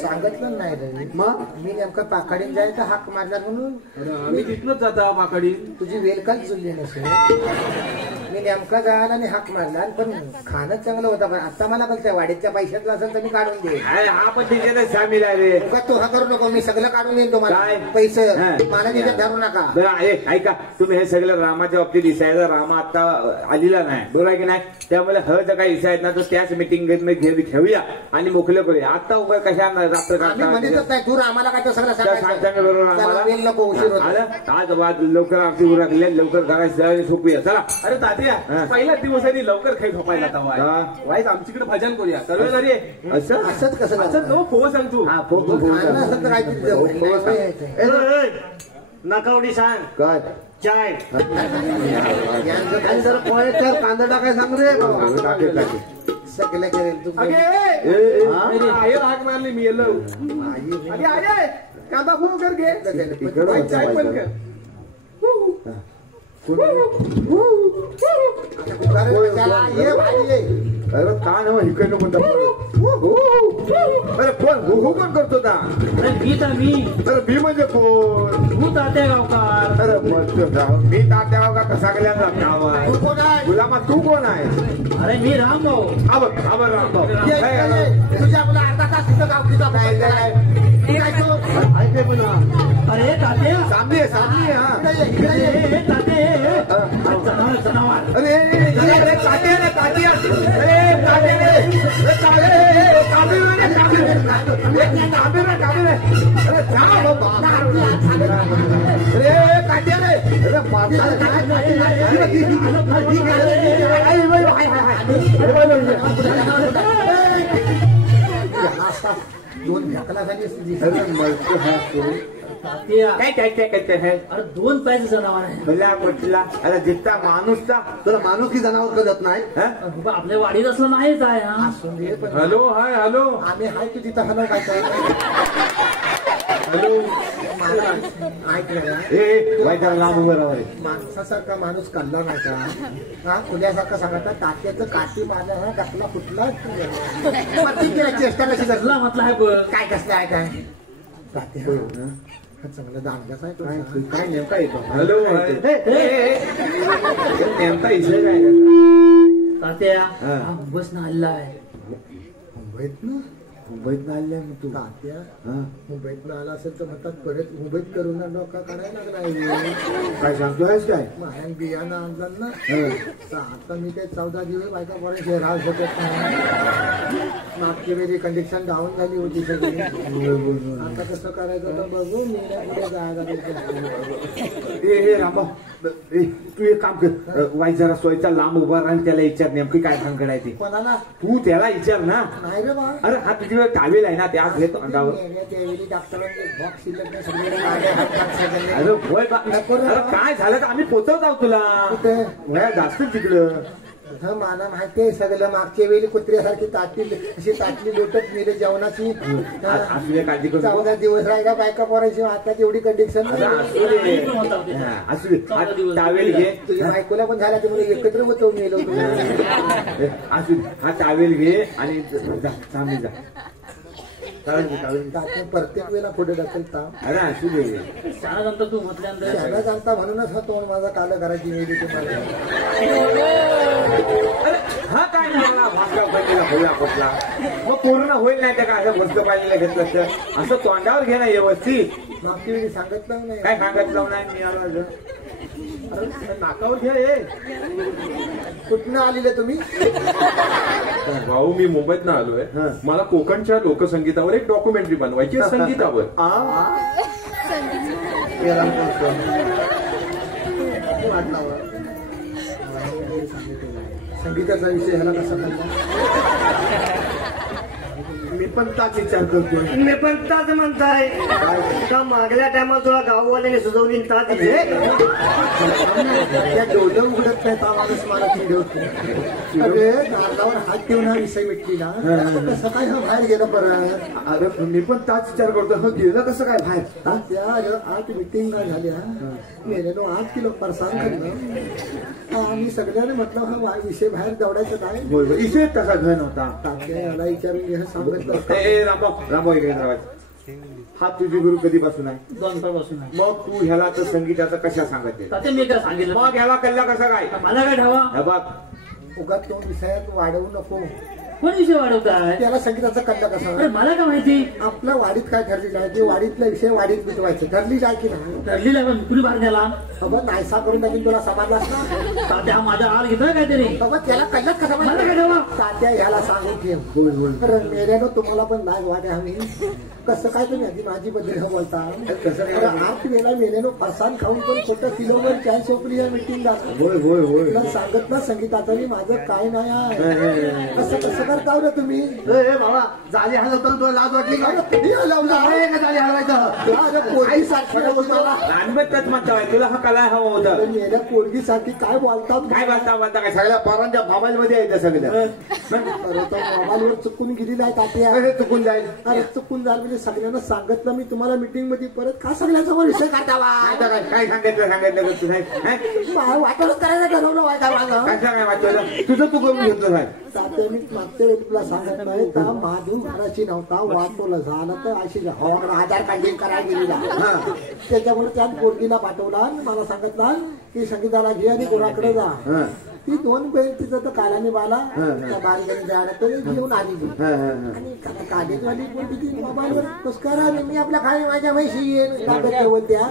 सांगितलं नाही रे. मग मी नेमकं पाखाडीन जायचं हाक मारणार म्हणून अरे आम्ही तिथनच जाता माकाडी. तुझी वेल काच जुळली नसेल. मी नेमका जायला आणि हाक मारला, पण खाणं चांगलं होतं. पण आता मला कळतंय वाडीच्या पैशातलं असेल तर मी काढून दे. अरे हा पण तिच्यात सामील आहे रे. का तू हा करू नको, मी सगळं काढून देईन तुम्हाला. काय? पैसे हा. मला तिथे धरू नका. बरं आहे, ऐका तुम्ही हे सगळं रामाच्या बाबतीत दिसायचं. राम आता आलेला नाही, बरोबर आहे की नाही? त्यामुळे ह जर काही दिसायत ना तर त्याच मिटिंग ठेवूया आणि मोकळं करूया. आता उभं कशा रात्र आम्ही म्हणतच नाही, तू आम्हाला काय तर सगळं सांगता बरोबर चला, आम्हाला. वेल नको, उशीर होतो. आलं? आज वाद लवकर आमची उरकले, लवकर करायचं सोपूया. चला. अरे तात्या हा. पहिल्या दिवसांनी लवकर खाई झोपायला आता वाय हा. वाईट आमच्याकडे भजन करूया करूया रे. असं असंच कसं असं तो फोन सांगतो. हा फो फो- फो- खाणं असं तर काहीतरी जवळ नाही यायचं. नकावडी सांग काय चाय आणि जरा पोहे तर कांदा टाकाय सांग रे बाबा. टाकेल टाकेल. सगळं करेल तू. अगे ए, ए, आहे हाक मारली मी येलो. अगे अगे कांदा फोन कर घे. इकडं वाई होतं चाय पण माझं. कर. चला, ये भाई ये. अरे का ना इकडनं कोणता अरे कोण हो कोण करतो ना? अरे मी तर मी अरे मी म्हणजे कोण? तू तात्या गावकार. अरे मस्त गाव. मी तात्या का कसा गेल्याचा गाव आहे. तू कोण आहे? गुलामा तू कोण आहे? अरे मी राम भाऊ. आवर रामभाऊ. ये, ये, ये. तुझ्या आपला अर्धा तास तिथं गावकीचा नाही, फोन नाही. केलाय. काय तो? ऐके पण हा. अरे तात्या सामने सामने हा. इकडे ये, इकडे ये. ए, तात्या जनावर जनावर. अरे अरे काटे रे काटे. अरे काटे रे. अरे काटे रे. काटे रे. काटे रे. काटे रे. काटे रे. अरे जा बाबा. अरे काटे रे. अरे मारता दोन भेकलासाठी तात्या, काय काय काय काय काय अरे 2 पायाचं जनावर आहे. भल्या म्हटला अरे जित्ता माणूसचा तुला माणूस की जनावर कळत नाही हा? बाबा, आपल्या वाडीत असलं नाहीच आहे हा. असून दे पण हॅलो हाय हॅलो आम्ही हाय तू तिथं हॅलो काय हॅलो ऐकलं ना ए वाईटाला लांब उभं राहा रे. माणसासारखा माणूस कल्ला नाही का हा तुझ्यासारखं सांगता तात्याचं काठी माझ्या हा टाकला कुठला चेष्टा कशी तुला करला म्हटलं आहे बघ. काय कसलं आहे काय तात्या हा चांगला दांडगाच आहे तो काय नेमका येतो हॅलो हाय नेमका इथे काय तात्या हा. हा बस ना आलेला आहे. मुंबईत ना मुंबईत आल्या मग तू तात्या हा? मुंबईत आला असेल तर म्हणतात परत मुंबईत करून डोका काढायला लागला काय सांगतोयस काय मायान बियाणं आणलं ना हा. तर आता मी काही 14 दिवस बायका बरेच राहू शकत नाही मागची वेळी कंडिशन डाऊन झाली होती सगळी आता कसं करायचं तर बघू मी नाही पुढे जायला ए रामा ए तू एक काम कर वाईट जरा सोयचा लांब उभा राहा आणि त्याला विचार नेमकी काय सांगड आहे ते कोणाला तू त्याला विचार ना. नाही रे बा अरे हा तुझी टावेल आहे ना त्या घेतो अंगावर. त्यावेळी डॉक्टरांनी बॉक्स शिल्लक नाही सगळे अरे होय बा. अरे काय झालं तर आम्ही पोचवत आहोत तुला. कुठे वया जास्त तिकडं. हा मला माहिती आहे सगळं मागच्या वेळी कुत्र्यासारखी अशी ताटली लोटत नेले जेवणाची असू दे काळजी करू नको. 14 दिवस राहिला बायका पोरायची आता तेवढी कंडिशन अरे असू दे. हा, असू दे हा टावेल घे. तुझ्या बायकोला पण झाला त्यामुळे एकत्र होतो मेलो असू दे हा टावेल घे आणि जा सामने जा. टावेल घे, टावेल घे. प्रत्येक वेळेला पुढे ढकलता अरे असू दे. शाळा नंतर तू म्हटल्यानंतर त्याला जाणता म्हणूनच हा तोंड माझा काल करायची वेळी तुम्हाला हा काय म्हणला भाकरा पाहिजेला होईल कुठला मग पूर्ण होईल नाही त्या काय असं वस्तू पाहिजे घेतलं तर असं तोंडावर घे ना व्यवस्थित. मागच्या वेळी सांगितलं नाही काय सांगितलं नाही मी आला अरे नाकावर घे. कुठनं आलेले तुम्ही भाऊ मी मुंबईत ना आलोय मला कोकणच्या लोकसंगीतावर एक डॉक्युमेंटरी बनवायची आहे, संगीतावर. संगीताचा विषय ह्याला कसा कळला मी पण ताच विचार करतोय. मी पण ताच म्हणताय का मागल्या टायमाला तुला गाववाल्याने सुचवली ताच त्या डोलं उघडत नाही तर माणूस मला चिडवतो. अरे दारावर हात ठेवून हा विषय मिटली ना कसं काय हा बाहेर गेलं परत. अरे मी पण ताच विचार करतो हो गेलं कसं काय बाहेर. त्या 8 मिटिंग झाल्या मेलेलो 8 किलो परसान खाल्लं आम्ही सगळ्यांनी म्हटलं हा विषय बाहेर दौडायचं नाही. होय होय इथे तसा घन होता. तात्या याला विचारून घे सांगत ए रामभाऊ इकडे राहायचं. हा तुझी गुरु कधीपासून आहे. 2 पासून आहे. मग तू ह्याला तर संगीताचं कशा सांगते. तात्या मी काय सांगितलं मग ह्याला कल्ला कसा काय. मला काय ठेवा. हे बघ उगाच तो विषयात वाढवू नको. कोण विषय वाढवताय. त्याला संगीताचा कल्ला कसा अरे मला काय माहिती. आपल्या वाडीत काय ठरली आहे की वाडीतला विषय वाडीत मिटवायचं ठरली जाय की नाही. ठरलेलं आहे पण कुणी बाहेर गेला. बाबा नाहीसा करून टाकीन तुला समाजलास ना. तात्या हा माझा आळ घेतोय काहीतरी. बाबा त्याला कल्लाच कसा मला काय ठेवा. तात्या ह्याला सांगून ठेव. मेल्यानं तुम्हाला पण लाज वाटे हवी. कसं काय तुम्ही आधी माझी बद्दल बोलता. कसं 8 वेळा मेल्यानं फरसान खाऊन पण खोटं किलोवर चाय शेवकली या मिटिंग होय होय होय तुला सांगत ना संगीताचं मी माझं काय नाही आहे. कसं कसं करता रे तुम्ही. बाबा जाली हलवताना तुला लाज वाटली का? जाली हलवायचं पोरगी सारखी मला अनबत्तच म्हणताय तुला हा कला हवा होता. मेल्या पोरगी सारखी काय बोलतात काय बोलता काय सगळ्या पोरांच्या मोबाईल मध्ये आहे त्या सगळ्या. मोबाईलवर चुकून गेलेला आहे तात्या. अरे चुकून जाईल. अरे चुकून जाईल म्हणजे सगळ्यांना सांगितलं मी तुम्हाला मीटिंग मध्ये परत का सगळ्यांसमोर विषय काढावा. आता काय सांगितलं का तुला वाटच करायला ठरवलं वाटा माझं. काय काय वाटलं तुझं तू करून घेतलं काय. तात्या मी मागच्या वेळी तुला सांगत नाही का महादेव घराची नव्हता वाटोला झालं तर अशी आधार कार्डिंग करायला गेलेला. त्याच्यामुळे त्यात पोरगीला पाठवला मला सांगितलं की संगीताला घे आणि कोणाकडे जा. ती 2 बैल तिथं तर कालाने बाला त्या बारीकाने जायला तरी घेऊन आली. आणि कालेजवाली पोरगी ती मोबाईलवर पुस्कार आणि मी आपल्या खाली माझ्या म्हैशी लागत ठेवत्या.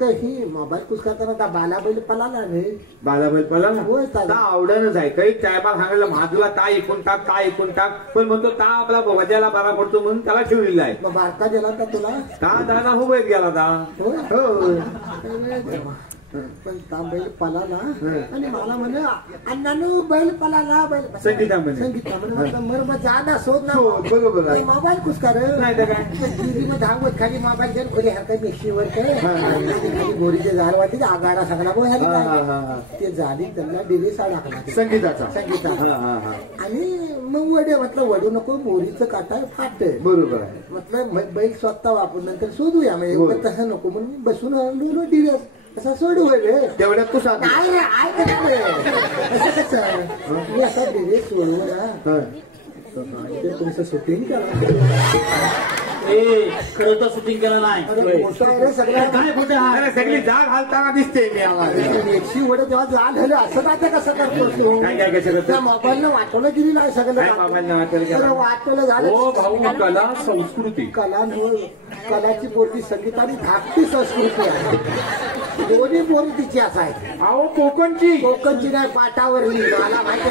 तर ही मोबाईल पुस्कारताना त्या बाला बैल पळाला रे. बालाबाई पळाला होय आवडणच आहे काही टायमाला सांगायला महादूला ता ऐकून टाक पण म्हणतो ता आपला वजाला बरा पडतो म्हणून त्याला ठेवलेला आहे. मग बारका गेला का तुला ता दादा हो बैल गेला ता. पण ता बैल पळाला आणि मला म्हणे अण्णानो बैल पळाला बैल संगीता म्हणे. संगीता म्हणे मर मग जा ना शोध ना हो, बरोबर आहे. मोबाईल कुसकार नाही तर काय. गिरीनं धावत खाली मोबाईल घेऊन खोली हरकत मिक्सीवर काय खाली गोरीचे झाड वाटते आगाडा सगळा बोल ते झाली त्यांना डिरेसा टाकला संगीताचा. संगीता हा हा हा आणि मग वडे म्हटलं वडू नको मोरीचं काटा फाट बरोबर आहे. म्हटलं बैल स्वतः वापरून नंतर शोधूया म्हणजे तसं नको म्हणून मी बसून आलो डिरेस असा सोडू रे तेवढ्यात तू सांग. नाही रे आहे कसं कसं मी असा डिरेस सोडू ना ते तुमचं शूटिंग करा खरं तर शूटिंग केलं नाही काय कुठे सगळी जाग हालताना दिसते मी आवाज. एकशी वडे तेव्हा जाल झालं असं काय ते कसं करतो काय काय कसं करतो? त्या मोबाईलनं वाटवलं गेली नाही काय मोबाईलनं वाटवलं गेलं? सगळं वाटवलं झालं हो भाऊ कला संस्कृती कला कलाची पोरती संगीत आणि धाकटी संस्कृती आहे दोन्ही पोरी तिची असं आहे अहो कोकणची कोकणची नाही पाटावरली मला माहिती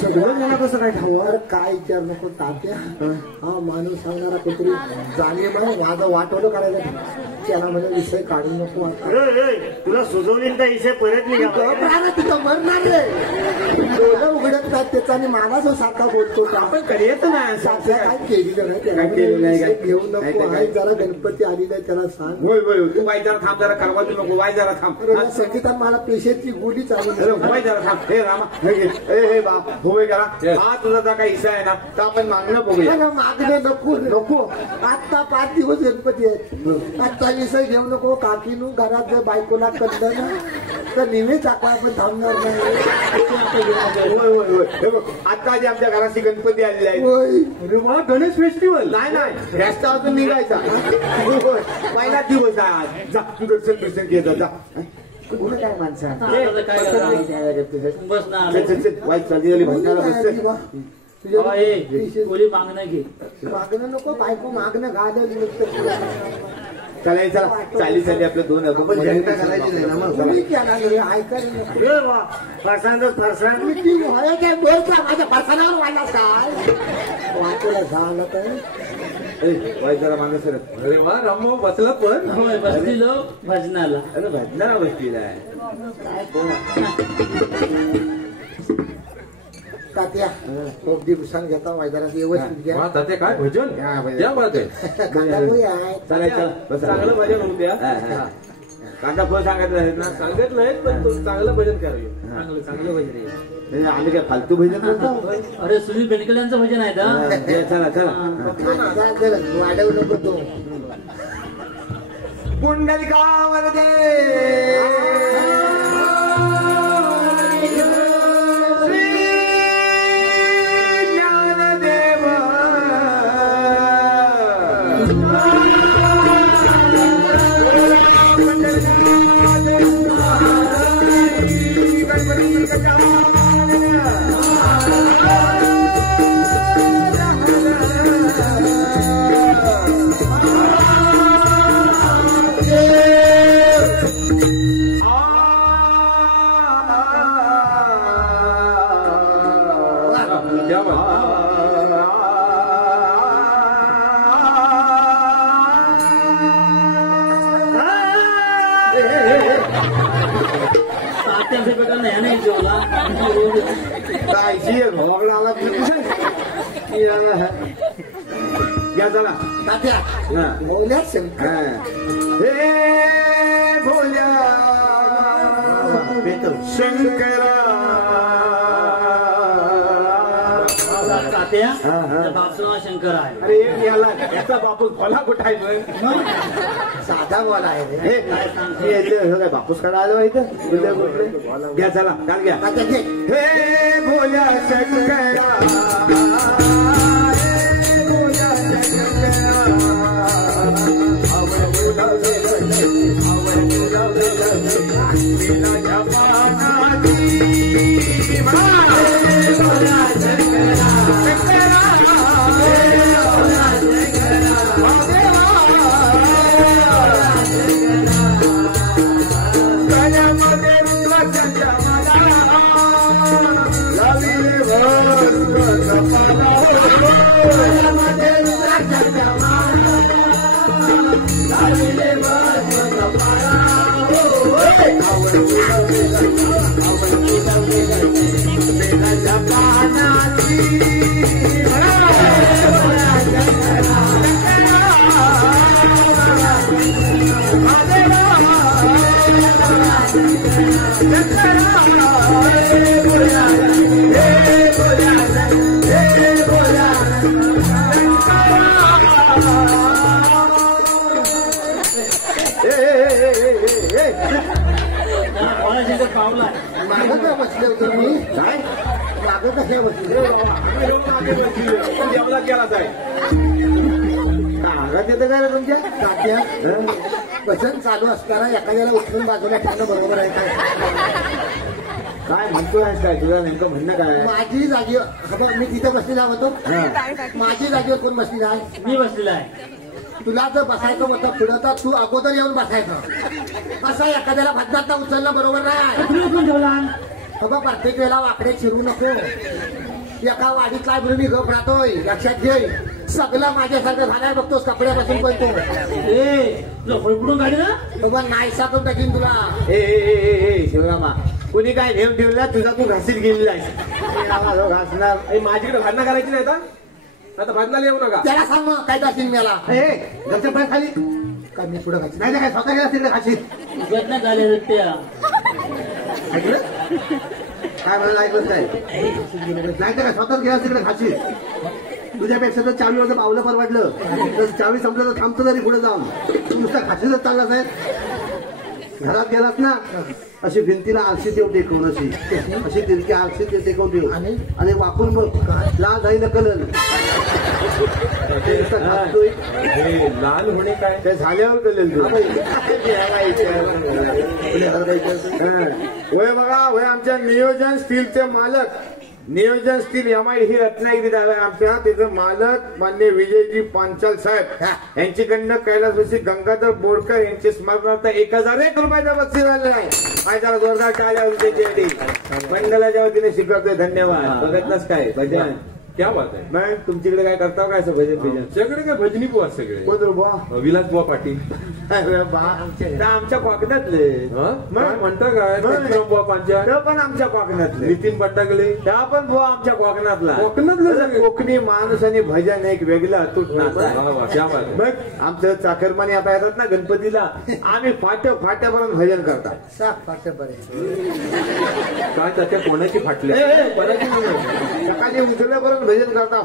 सगळं मला कसं काय ठाऊक? काय विचार नको तात्या हा माणूस सांगणारा कुठेतरी जाणीव नाही माझं वाटवलं करायचं त्याला म्हणजे विषय काढू नको तुला सुचवली तर इथे परत निघा तिथं मरणार रे डोळं उघडत नाही त्याचा आणि मला जो सारखा बोलतो का आपण करीत नाही सारखं काय केलेलं नाही त्याला काय केलेलं नाही, काय? घेऊ नाही नको तर आहे काय? जरा गणपती आलेला आहे त्याला सांग होय होय तू वाई जरा थांब जरा करवा तू नको वाई जरा थांब. अरे या संगीतात मला पेशेची गोली चालू अरे वाई जरा थांब. हे रामा हे घे. हे बा होय करा हा तुझा जर काही हिस्सा आहे ना तर आपण मागणं बघूया. मागणं नको नको आता 5 दिवस गणपती आहेत आता विषय घेऊ नको काकीनू घरात जर बायकोला कळलं ना तर निवे टाकवा आपण थांबणार नाही होय होय होय हे बघ, आता जे आमच्या घराची गणपती आलेले आहेत. होय अरे वा गणेश फेस्टिवल. नाही नाही रस्ता अजून निघायचा. होय पहिला दिवस आहे आज. जा तू दर्शन घे जा. कुठलं काय माणसं बस ना चल चल चल वाईट चालली झाली भजनाला बसते. कोणी मागणं घे मागणं नको बायको मागणं घालेल चला चला चाली चाली आपल्या दोन पण जनता करायची नाही ना मग ऐकायला नको फरसांच फरसाण माझ्या पासानावर वाढला काय वाटलं झालं तर वाईट जरा माणूस अरे वा रामो बसला पण. होय बसलेलो भजनाला अरे भजनाला बसलेला आहे. तात्या खूप दिवसांनी घेता मैदानात व्यवस्थित घ्या तात्या काय भजन या बात आहे. काका तो आहे. चला चला बस चांगलं भजन होऊ द्या. काका फळ सांगितलं आहेत ना. सांगितलंय पण तू चांगलं भजन करावं. चांगलं चांगलं भजन आहे. हे आम्ही काय फालतू भजन करतो. अरे सुनील बेनकल यांचं भजन आहे का चला चला वाढवू नको तो पुंडलिकावर दे श्री ज्ञानदेव क्या बात. तात्यांचे बेटा नाही नाही जेवला कायची भोगला आला घ्या चला. तात्या हा. बोल्या शंकर हे भोल्या शंकरा तात्या बापचं नाव शंकर आहे. अरे एक याला याचा बापूस भला कुठं आहे बरं? साधा बोला आहे रे. हे काय बापूस कडे आलो इथं घ्या चला काल घ्या. तात्या घे. हे भोल्या शंकरा पावला मागं का बसले होते मी काय मागं कशा बसले जेवणात गेला जाय आघात येतं काय रे तुमच्या तात्या वचन चालू असताना एखाद्याला उचलून बाजूला ठेवणं बरोबर आहे काय काय म्हणतोय काय तुझं नेमकं म्हणणं काय माझी जागी आता मी तिथे बसलेला होतो माझी जागेवर कोण बसलेला आहे मी बसलेला आहे तुला जर बसायचं होतं फिरवता तू अगोदर येऊन बसायचं असं एखाद्याला भजनात उचलणं बरोबर नाही तुम्ही उचलून ठेवला बाबा प्रत्येक वेळेला वाकडे चिरू नको एका वाडीत काय म्हणून मी गप राहतोय लक्षात घे सगळं माझ्यासारखं झालाय बघतोस कपड्यापासून पण तो ए तुला फळफुटून काढी ना बाबा नाही साधून टाकीन तुला ए शिवरामा कुणी काय घेऊन ठेवलं तुझा तू घासीत गेलेला आहे घासणार माझीकडे भांडणं करायची नाही आता भांडणाला येऊ नका त्याला सांग मग काय जाशील मला घरच्या पाय खाली काय मी पुढे खायची नाही काय स्वतः गेला तिकडे खाशील प्रयत्न झाले त्या काय म्हणायला ऐकलं नाही तर काय स्वतःच गेला तिकडे खाशील तुझ्यापेक्षा तर चावीवरचं पावलं परवडलं तर चावी संपलं तर थांबतो तरी पुढे जाऊन तू नुसता खाशीलच चालला साहेब घरात गेलात ना अशी भिंतीला आरशी देव टेकवून अशी तिरकी आरशी देव टेकवून ठेव आणि वापरून बघ लाल जाईल कलर लाल होणे काय ते झाल्यावर कळेल तू होय बघा होय आमच्या नियोजन स्टीलचे मालक नियोजन स्टील एमआय ही रत्नागिरी आहे आमच्या त्याचं मालक मान्य विजयजी पांचाल साहेब यांच्याकडनं कैलासवासी गंगाधर बोरकर यांचे स्मरणार्थ 1001 रुपयाचा बक्षीस आलेला आहे माझ्या जोरदार टाळ्या होती त्याच्यासाठी मंडळाच्या वतीने स्वीकारतोय धन्यवाद बघतलंच काय भजन क्या बात आहे मग तुमच्याकडे काय करता काय असं भजन भजन आमच्याकडे काय भजनी बुवा सगळे कोण रुबा विलास बुवा पाटील आमच्या कोकणातले काय म्हणता काय विक्रम बुवा पांचाळ त्या पण आमच्या कोकणातले नितीन पट्टागले त्या पण बुवा आमच्या कोकणातला कोकणातलं सगळे. कोकणी माणूस आणि भजन एक वेगळं अतूट नातं आहे. वा वा, क्या बात आहे. मग आमचं चाकरमानी आता येतात ना गणपतीला आम्ही फाट्यापर्यंत भजन करतात साफ फाटं बरे काय त्याच्या कोणाची फाटले सकाळी उठल्यापर्यंत भजन करता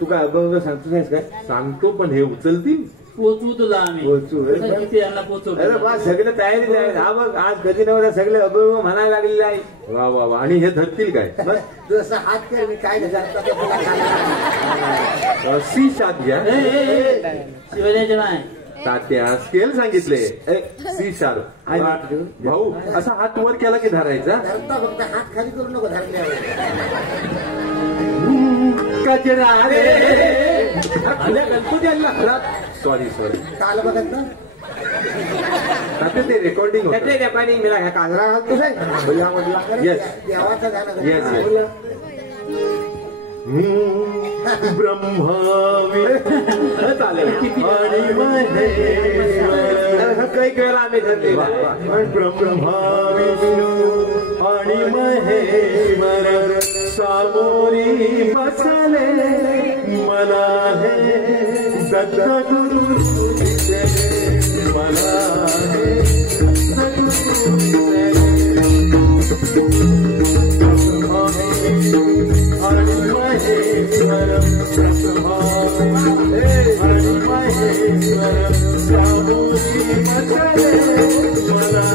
तू काय अभंग सांगतो नाहीस काय सांगतो पण हे उचलतील पोचवू तुला आम्ही पोचवू. किती यांना पोचवतो अरे बा सगळे तयारीत आहे हा बघ आज कधी नव्हता सगळे अभंग म्हणायला लागलेले आहे वा वा वा आणि हे धरतील काय तू असं हात कर मी काय घालता ते तुला काय सी शात घ्या शिवाजाचे नाही तात्या स्केल सांगितले सी शार भाऊ असा हात वर केला की धरायचा धरता फक्त हात खाली करू नको धरल्यावर कचरा गणपती आला घरात सॉरी काल बघत ना तात्या ते रेकॉर्डिंग होतं त्यातले रेकॉर्डिंग मिळाला काजरा घालतो येस देवाचं गाणं येस गाणं. येस ब्रह्मावी चालेल आणि महेश्वर काही वेळेला आम्ही धरले ब्रह्मा विष्णू आणि महेश्वर सामोरी बसले मला हे दत्तगुरु मला हे आणि महेश्वर आणि महेश्वर सामोरी बसले मला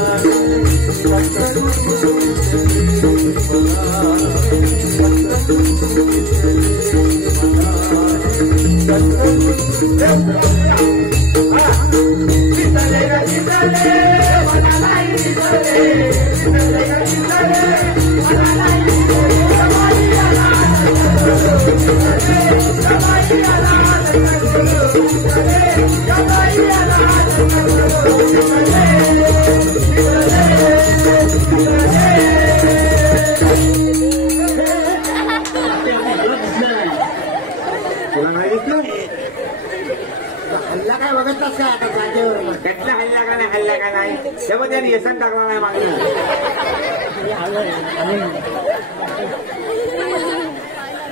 हल्ला काय बघतच काय आता जागेवर मग कसला हल्ला का नाही तेव्हा त्यांनी येसन टाकला नाही मागणी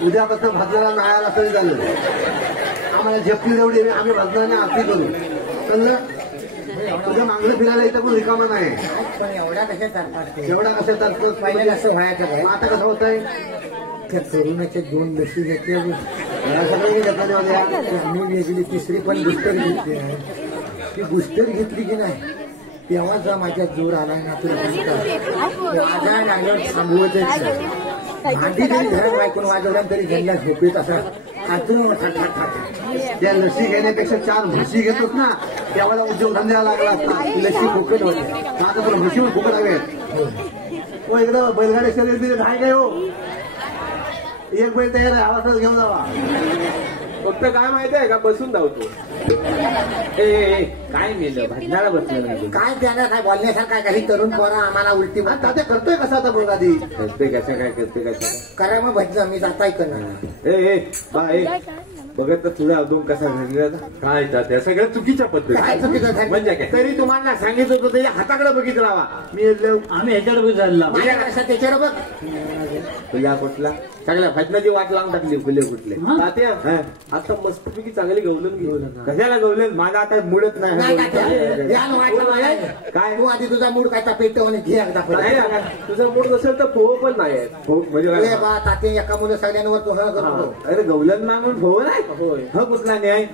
उद्यापासून भजनाला नाही आला तरी झालं आम्हाला झेपली तेवढी आम्ही भजनाने आरती करू कळलं तुझ्या मागणं फिरायला इथं पण रिकामा नाही पण एवढ्या कशा चालतात एवढा कसं तर पहिले कसं व्हायचं काय आता कसं होत आहे त्या कोरोनाच्या 2 लसी घेतल्या सगळं घेतला मी वेगळी तिसरी पण बुस्टर घेतली आहे ती बुस्टर घेतली की नाही तेव्हा माझ्या जोर आलाय ना तुला माझ्या अंगावर थांबवतच भांडी जरी घरात बायकून वाजवल्या तरी ज्यांना झोपेत असा अजून त्या लसी घेण्यापेक्षा 4 म्हशी घेतोच ना तेव्हा उद्योगधंद्याला लागला असता लसी फुकट होते आता पण म्हशीवर फुकट हवे हो इकडं बैलगाड्या शरीर बिरीत आहे काय हो एक बैल तयार आहे आवाजात घेऊन जावा फक्त काय माहिती आहे का बसून धावतो काय मेलं भजनाला बसलं काय त्याला काय बोलण्यासारखं काही तरुण पोरा आम्हाला उलटी तात्या करतोय कसा आता बघ आधी करते कसं काय करते कसं करा मग भजन मी जाता करणार बघत तर तुझा अजून कसा घडला काय त्या सगळ्या चुकीच्या काय पद्धती चुकीचं झालं? म्हणजे काय तरी तुम्हाला सांगितलं होतं त्याच्या हाताकडे बघित राहा आम्ही ह्याच्याकडे झाला माझ्या कसं त्याच्यावर बघ तुझ्या कुठला सगळ्या भजनाची वाट लावून टाकली फुले कुठले तात्या आता मस्तपैकी चांगली गवलन घेऊन कशाला गवलं माझा आता मुडत नाही नाही तात्या. या न वाटलं नाही. काय तू आधी तुझा मूड काय पेटवून घे एकदा नाही पहिले. तुझा मूड नसेल तर पोह पण नाही आहे. म्हणजे ए काय बा ताते एका मुलं सगळ्यांवर तू हं करतो अरे गवलन मागून भाऊ नाही होय. हा कुठला न्याय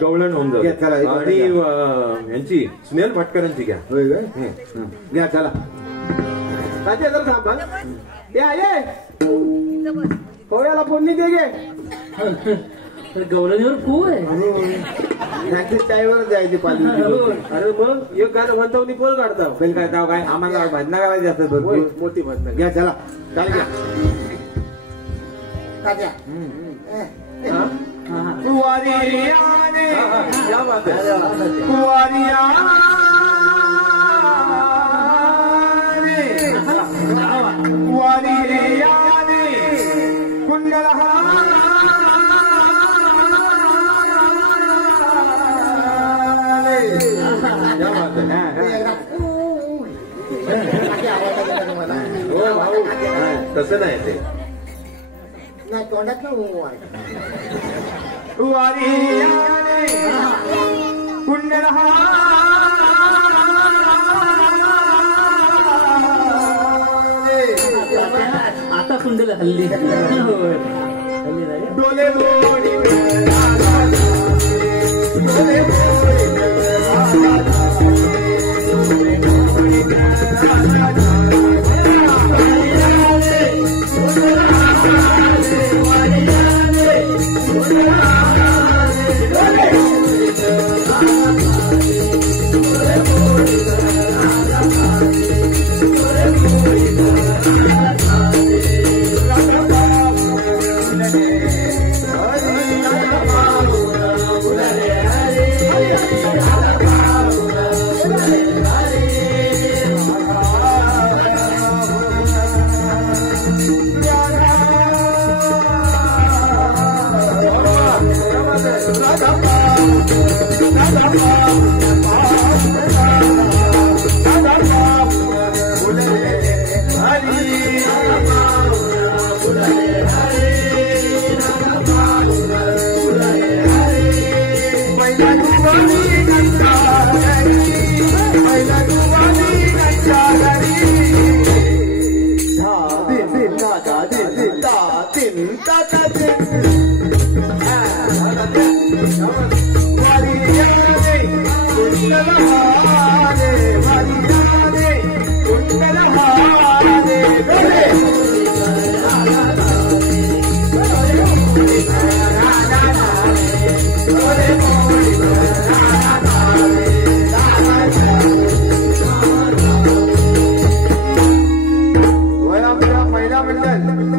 गवळण होऊन घ्या, चला, जाऊ इकडे आणि यांची स्नेहल भटकरांची घ्या होय काय घ्या चला तात्या जर थांबा ये कोळ्याला फोडणी दे गे गवळणीवर खूप आहे त्यांच्या चायवर जायची पाहिजे अरे मग एक गाणं म्हणतो आणि पोल काढता बेल काय ताव काय आम्हाला भजना गावायची असतात होय, भरपूर मोठी भजना घ्या चला चाल घ्या तात्या क्या बात है क्या बात है हो भाऊ तसं नाही ते नाही तोंडात ना आता कुंडल हल्ली होय. हल्ली नाही. डोले गोडी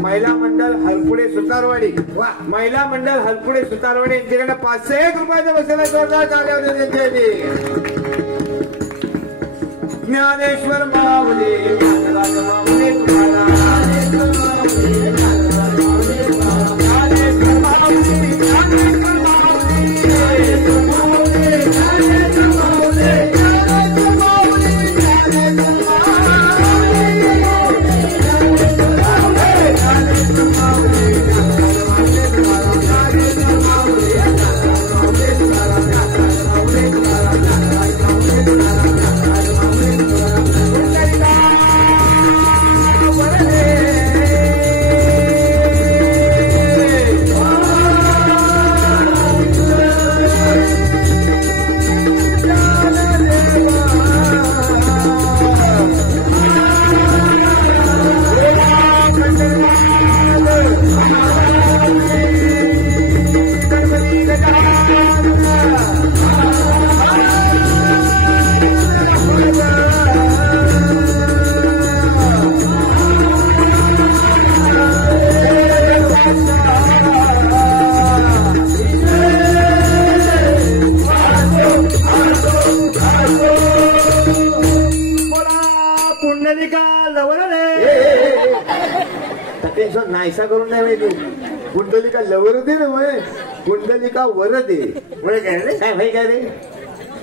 महिला मंडळ हलपुडे सुतारवाडी महिला मंडळ हलपुडे सुतारवाडी यांच्याकडे 501 रुपयाचा बसलेला जोरदार टाळ्या होत्या त्यांच्यासाठी ज्ञानेश्वर माऊली ज्ञानराज माऊली ज्ञानेश्वर नाहीसा करून नाही तू कुंडलिका लवर दे ना वय कुंडलिका वर दे वय काय रे काय भाई काय रे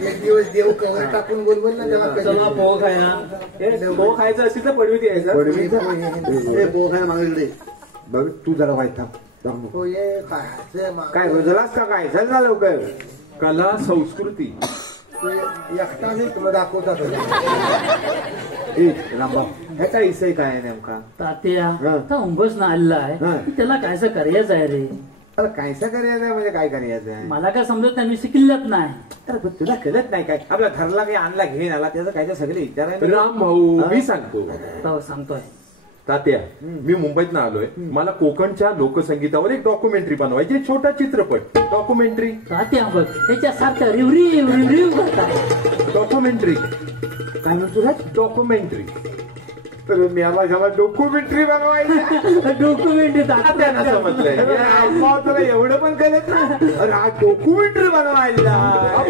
एक दिवस देव कवर टाकून बोलबोल ना तेव्हा पोह खायला पोह खायचं असेल तर पडवीत यायचं पोह खायला मागले बघ तू जरा व्हायचा काय रुजलास का काय चल ना लवकर कला संस्कृती एकटा नाही तुला दाखवतात रामभाऊ ह्याचा विषय काय आहे नेमका तात्या आता उंबस ना आलेला आहे त्याला कायचं करायचं आहे रे अरे कायसा करायचं आहे म्हणजे काय करायचं आहे मला काय समजत नाही मी शिकलेत नाही अरे पण तुला कळत नाही काय आपल्या घरला काही आणला घेऊन आला त्याचं काय सगळे विचारायला राम भाऊ मी सांगतो तो सांगतोय तात्या मी मुंबईत आलोय मला कोकणच्या लोकसंगीतावर एक डॉक्युमेंटरी बनवायची छोटा चित्रपट डॉक्युमेंटरी तात्या बघ त्याच्यासारखं रिव्ह रिव्ह करतात डॉक्युमेंटरी काय म्हणतो डॉक्युमेंटरी तर मी आम्हाला डॉक्युमेंटरी बनवायची डॉक्युमेंटरी तात्यानं समजलंय तुला एवढं पण कळत ना अरे हा डॉक्युमेंटरी बनवायला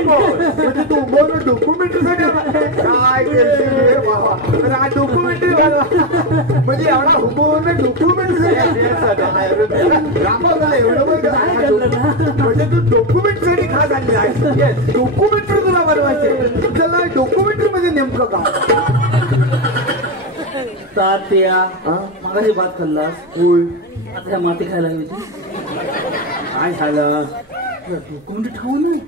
म्हणजे तू उभं डॉक्युमेंटरीसाठी काय करते बाबा अरे हा डॉक्युमेंटरी बनवा म्हणजे एवढा उभं डॉक्युमेंटरीसाठी रामभाऊला एवढं पण म्हणजे तू डॉक्युमेंटरीसाठी खास आणली आहे डॉक्युमेंटरी तुला बनवायचे त्याला डॉक्युमेंटरी मध्ये नेमकं का तात्या मगाशी भात खाल्लास होय आता काय माती खायला हवी तू काय झालं डॉक्युमेंट ठाऊ नाही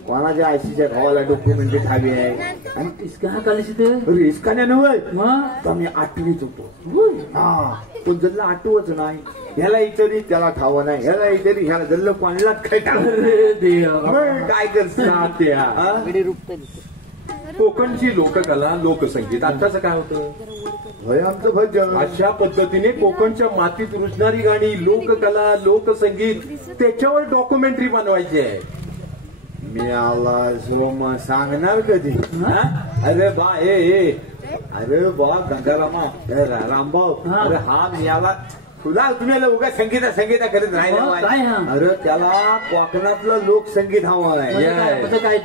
कोणाच्या आयसीच्या भावाला डॉक्युमेंटरी ठावी आहे आणि इसका हा कालीस ते रिस्काने नव्हे मग तर मी आठवीत होतो हा तो जल्ला आठवच नाही ह्याला इतरी त्याला ठावं नाही ह्याला इतरी ह्याला जल्ल कोणालाच काय अरे देवा काय करत तात्या कोकणची लोककला लोकसंगीत आताच काय होतं आमचं भजन अशा पद्धतीने कोकणच्या मातीत रुजणारी गाणी लोककला लोकसंगीत त्याच्यावर डॉक्युमेंटरी बनवायची आहे मी आला सोम सांगणार कधी अरे बा अरे बा गंगारामा रामभाऊ अरे हा मी आला तुला तुम्ही उगा संगीता करत राहिले अरे त्याला कोकणातलं लोकसंगीत हवं आहे काय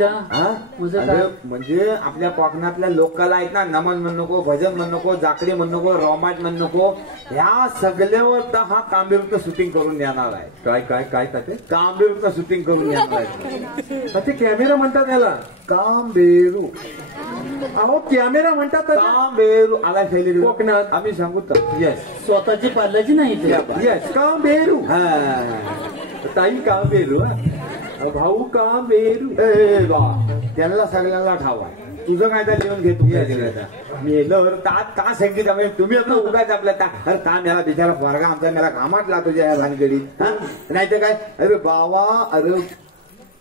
म्हणजे आपल्या कोकणातल्या लोकाला आहेत ना नमन म्हण नको भजन म्हण नको जाकडी म्हण नको रोमाट म्हण नको ह्या सगळ्यावर तर हा तांबेरूचं शूटिंग करून येणार आहे काय काय काय ताते तांबेरूचं शूटिंग करून येणार आहे ताते कॅमेरा म्हणतात त्याला कांबेरू अहो कॅमेरा म्हणतात कांबेरू आला शैली कोकणात आम्ही सांगू तर येस स्वतःची पाल्याची नाही ते येस कांबेरू ताई कांबेरू भाऊ कांबेरू त्यांना सगळ्यांना ठाव आहे तुझं काय तर लिहून घे मी का संगीत तुम्ही उगाच आपल्या अरे का मला बिचारा वर्गा आमचा मला कामात ला तुझ्या भानगडीत नाही तर काय अरे बाबा अरे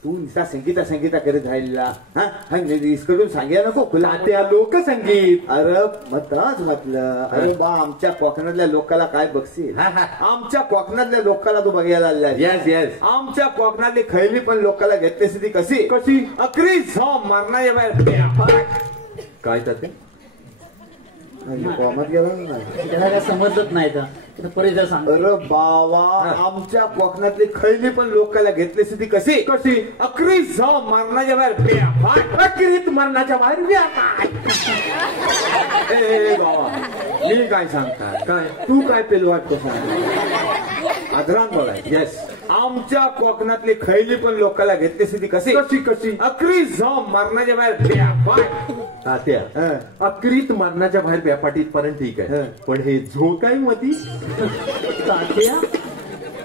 तू निसा संगीता करत राहिलेला इसकडून सांगायला नको खुला त्या लोकसंगीत अरे मग घातलं अरे बा आमच्या कोकणातल्या लोकाला काय बघशील आमच्या कोकणातल्या लोकाला तू बघायला आला येस येस आमच्या कोकणातली खैली पण लोकाला घेतली ती कशी अकरी झॉम मारणाऱ्या बाहेर काय ताते कोमात गेला नाही त्याला काय समजत नाही तर परिचय सांग अरे बाबा आमच्या कोकणातली खैली पण लोकाला घेतली ती कशी अकरी झॉम मारणाच्या बाहेर अकरीत मरणाच्या बाहेर बाबा मी काय सांगता काय तू काय पेलो वाटतो आदरान बघा येस आमच्या कोकणातली खैली पण लोकाला घेतली ती कशी अकरी झॉम मारणाच्या बाहेर तात्या अकरीत मरणाच्या बाहेर व्यापाटीत पर्यंत ठीक आहे पण हे झो काय मती तात्या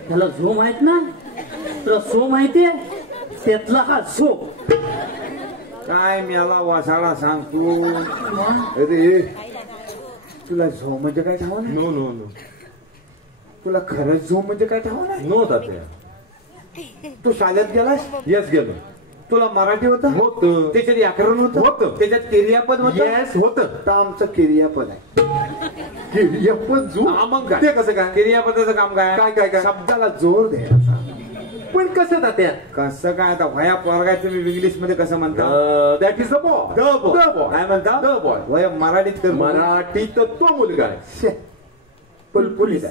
त्याला झो माहित ना तुला झो माहितीये त्यातला हा झो काय मला वासाळा सांगतो अरे तुला झो म्हणजे काय ठाव नाही नो नो नो तुला खरंच झो म्हणजे काय ठाव नाही नो तात्या तू शाळेत गेलास येस गेलो तुला मराठी होतं होतं त्याच्यात व्याकरण होतं त्याच्यात क्रियापद होतं येस होतं तर आमचं क्रियापद आहे क्रियापद जो मग काय ते कसं काय क्रियापदाचं काम काय काय शब्दाला जोर द्यायचा पण कसं तात्या कसं काय आता वया पोरगाय तुम्ही इंग्लिश मध्ये कसं म्हणता दॅट इज द बॉय काय म्हणता द बॉय वया मराठीत मराठीत तो मुलगा आहे पुलपुलीत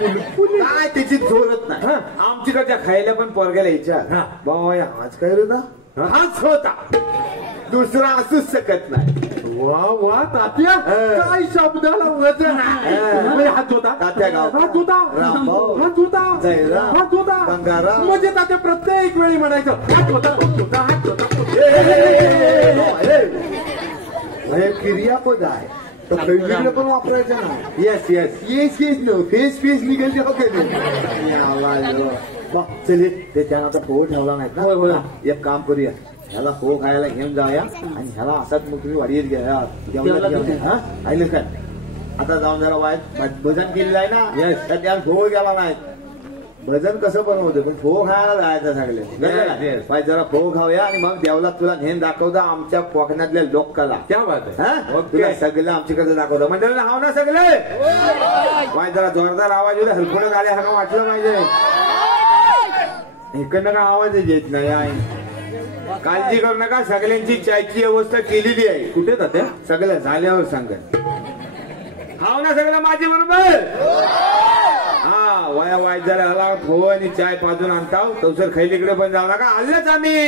काय त्याची जोरत नाही आमच्याकडच्या खायला पण पोरग्याला विचार बाबा आज काय होता हाच होता दुसरा असूच शकत नाही वा वा तात्या काय शब्दाला वजन आहे. हात होता तात्या गाव हात होता रामभाऊ हात होता जयराम हात होता गंगाराम म्हणजे तात्या प्रत्येक वेळी म्हणायचं हात होता हात होता हात होता. हे क्रियापद आहे तर पहिली पण वापरायचं ना. Yes yes yes yes no face face निघेल चले ते त्यानं आता पोह ठेवला नाहीत ना. होय एक काम करूया ह्याला पोह खायला घेऊन जाऊया आणि ह्याला असाच मग तुम्ही वाढीत घ्या ऐकलं काय. आता जाऊन जरा वाईट भजन केलेलं आहे ना. येस तर त्याला पोह गेला नाही. भजन कसं बनवतं पण पोह खायला जायचं सगळे पाहिजे जरा पोह खाऊया आणि मग देवला तुला नेन दाखवता आमच्या कोकणातल्या लोकाला. क्या बात आहे. तुला सगळं आमच्याकडे दाखवतं म्हणजे हाव ना सगळे पाहिजे जरा जोरदार आवाज येऊ हलकून गाड्या हा वाटलं पाहिजे. इकडनं का आवाज येत नाही आहे. काळजी करू नका सगळ्यांची चायची व्यवस्था केलेली आहे. कुठे तात्या सगळं झाल्यावर सांगत हाव ना सगळं माझी बरोबर. हा वया वाईट जरा आला हो आणि चाय पाजून आणताव तवसर खैलीकडे पण जाऊ नका. आलेच आम्ही.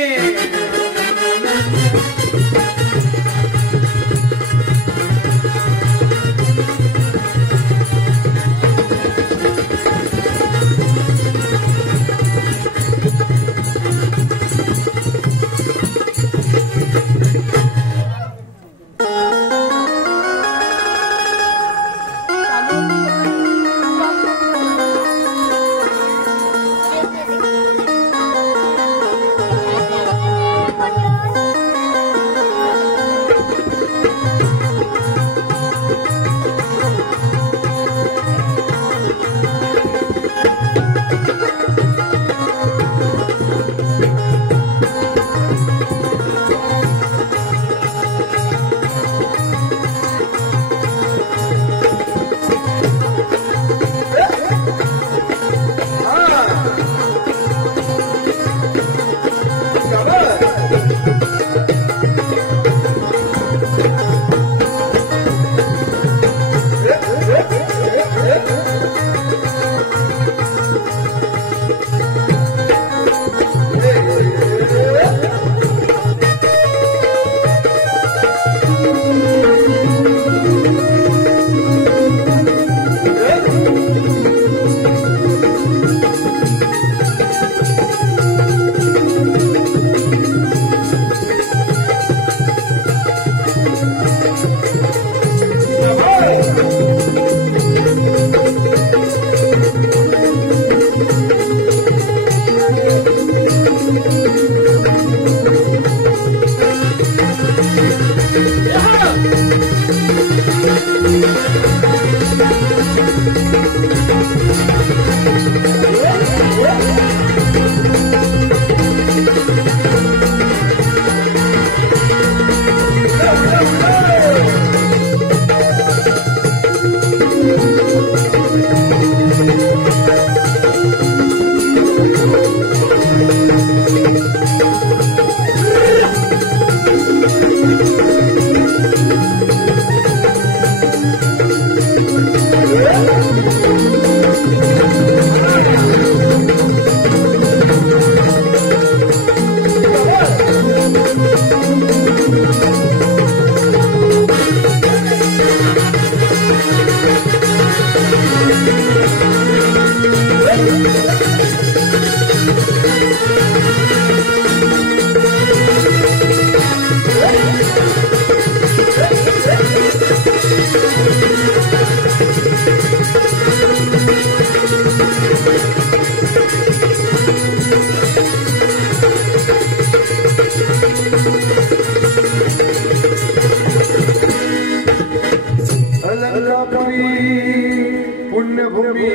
पुण्यभूमी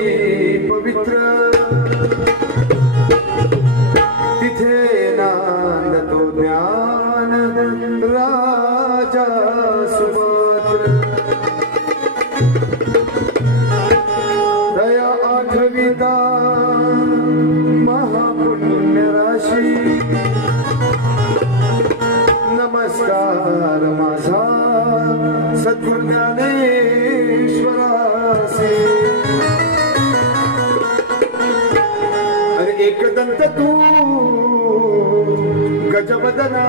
पवित्र तिथे नांदतो ज्ञान राजा सुपात्र दया आठविता महापुण्य राशी नमस्कार माझा सद्गुरु ज्ञानेश्वरासे अरे एकदंत तू गजबदना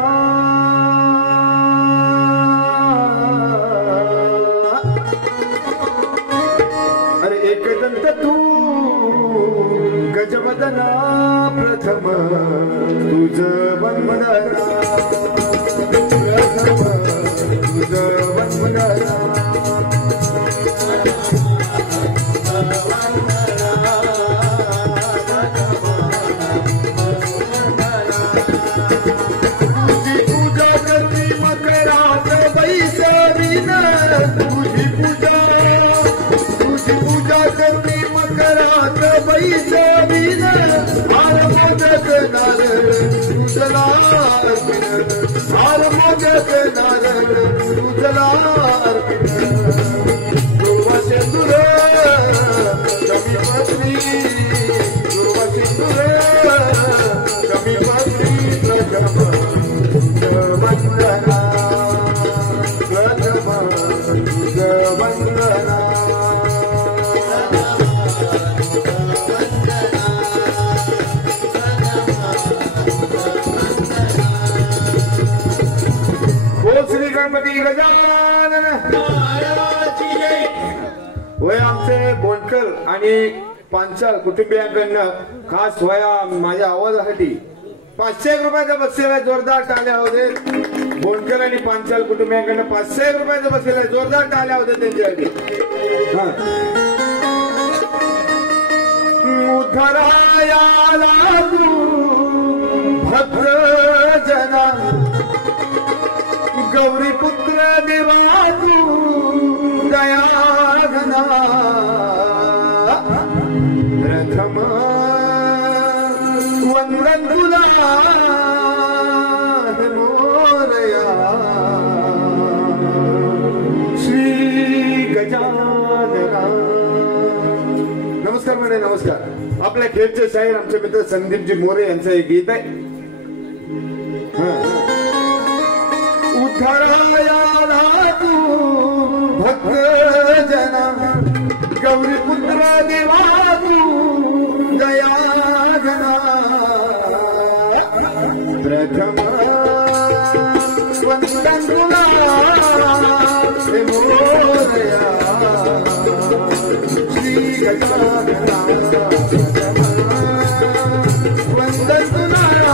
वदना प्रथम तुझ वंदना तुझ वंदना वय आमचे बोंडकर आणि पांचाल कुटुंबियांकडनं खास वया माझ्या आवाजासाठी 500 रुपयाचं बक्षीस आहे. जोरदार टाळ्या होते. बोंडकर आणि पांचाल कुटुंबियांकडनं 500 रुपयाचं बक्षीस आहे. जोरदार टाळ्या होते त्यांच्यासाठी. उद्धरायाला भक्त जना गौरी पुत्र देवा तू दयाघना प्रथम वंदन तुला मोरया श्री गजानना. नमस्कार म्हणे नमस्कार. आपल्या खेळचे शाहीर आमचे मित्र संदीपजी मोरे यांचं एक गीत आहे. उद्धरायाला तू भक्त जना गौरी पुत्र देवा तू दयाघना प्रथम वंदन तुला मोरया श्री गजानना वंदन तुला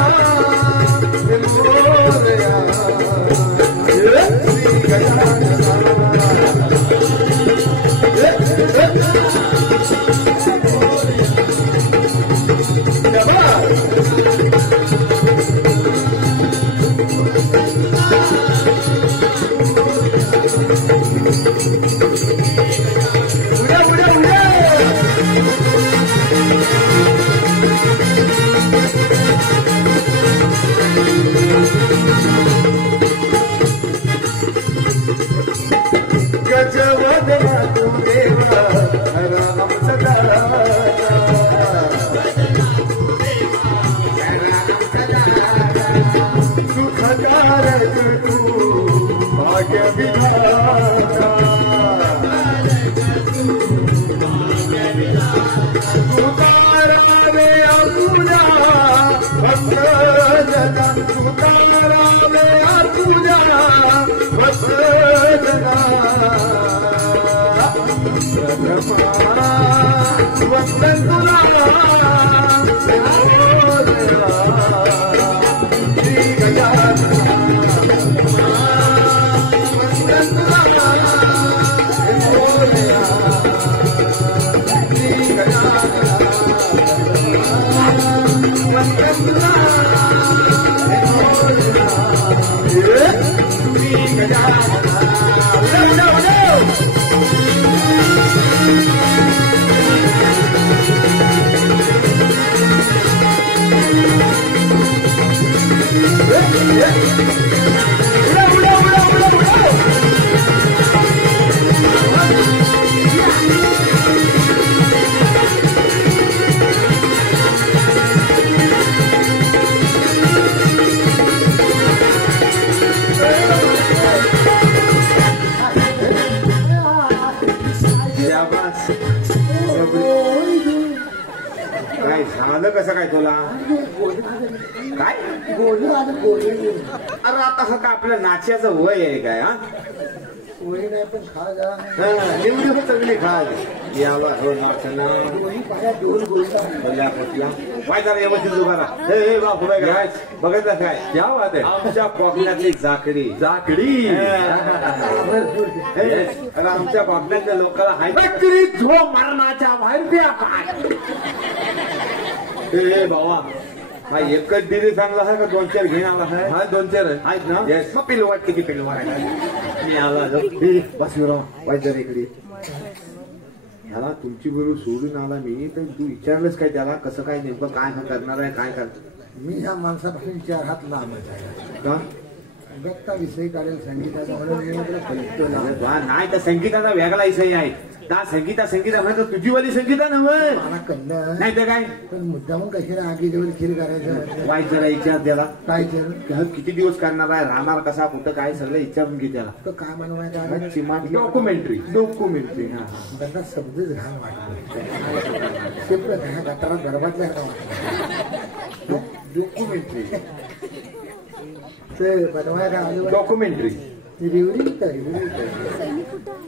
मोरया गजवदना तू देवा राम सदा सुखकारक तू भाग्य विधाता तुकारामे अपुजा भक्त जना तुकारामे अपुजा भक्त जना वंदन तुला श्री गजानना वंदन तुला श्री गजानना वंदन तुला श्री गजानना. काय झालं कसं काय तुला काय अरे आता हा का आपल्या नाच्याचं वय आहे काय हा वय नाही पण खा जा निवडी सगळी खा यावा हे पाया देऊन बोलता वाय जरा व्यवस्थित उभा राहा. हे बाप उभा करा. बघितलं काय क्या बात आहे. आमच्या कोकणातली जाकडी जाकडी. आमच्या कोकणातल्या लोकांना हायबॅक्टरी झो मारण्याच्या बाहेर द्या काय. हे बाबा हा एकच दिली चांगला आहे का 2-4 घेऊन आला आहे. हा 2-4 आहेत ना. Yes. मग पिलवाट किती पिलवाट मी आला बस पाहिजे इकडे. ह्याला तुमची बरोबर सोडून आला मी तर तू विचारलंस काय त्याला कसं काय नेमकं काय करणार आहे काय करणार. मी ह्या माणसापासून 4 हात लांबच आहे का बघता विषय काढेल संगीताचा म्हणून नाही तर संगीताचा वेगळा विषय आहे. त्या संगीता म्हणतो तुझी वाली संगीता नव्हे मला कळलं नाही तर काय. पण मुद्दामून कशाला आगीजवळ खीर करायचं वाईट जरा विचार त्याला काय केलं किती दिवस करणार आहे राहणार कसा कुठं काय सगळं विचारून घे त्याला. तो काय म्हणवायचं चिमाट डॉक्युमेंटरी. हा त्यांना शब्दच घाण वाटतो ते गटारात बरबाटल्या डॉक्युमेंटरी ते बनवायला आलो डॉक्युमेंटरी.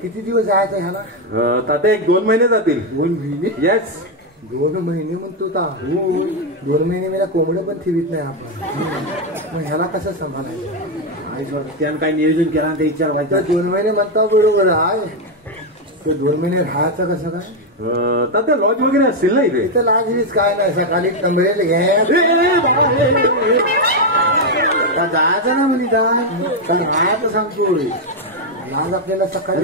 किती दिवस जायचं ह्याला तात्या 1-2 महिने जातील. 2 महिने येस 2 महिने म्हणतो 2 महिने मला कोंबडं पण ठेवीत नाही आपण. मग ह्याला कसं सांभाळायचं त्यानं काय नियोजन केला ते विचार व्हायचं. 2 महिने म्हणता बरोबर आहे ते 2 महिने राहायचं कसं काय. तात्या लॉज वगैरे असतील ना इथे. इथं लाजलीच काय नाही सकाळी कमरेल घ्या जायचं ना म्हणजे पण राहायचं सांगतो लाज आपल्याला सकाळी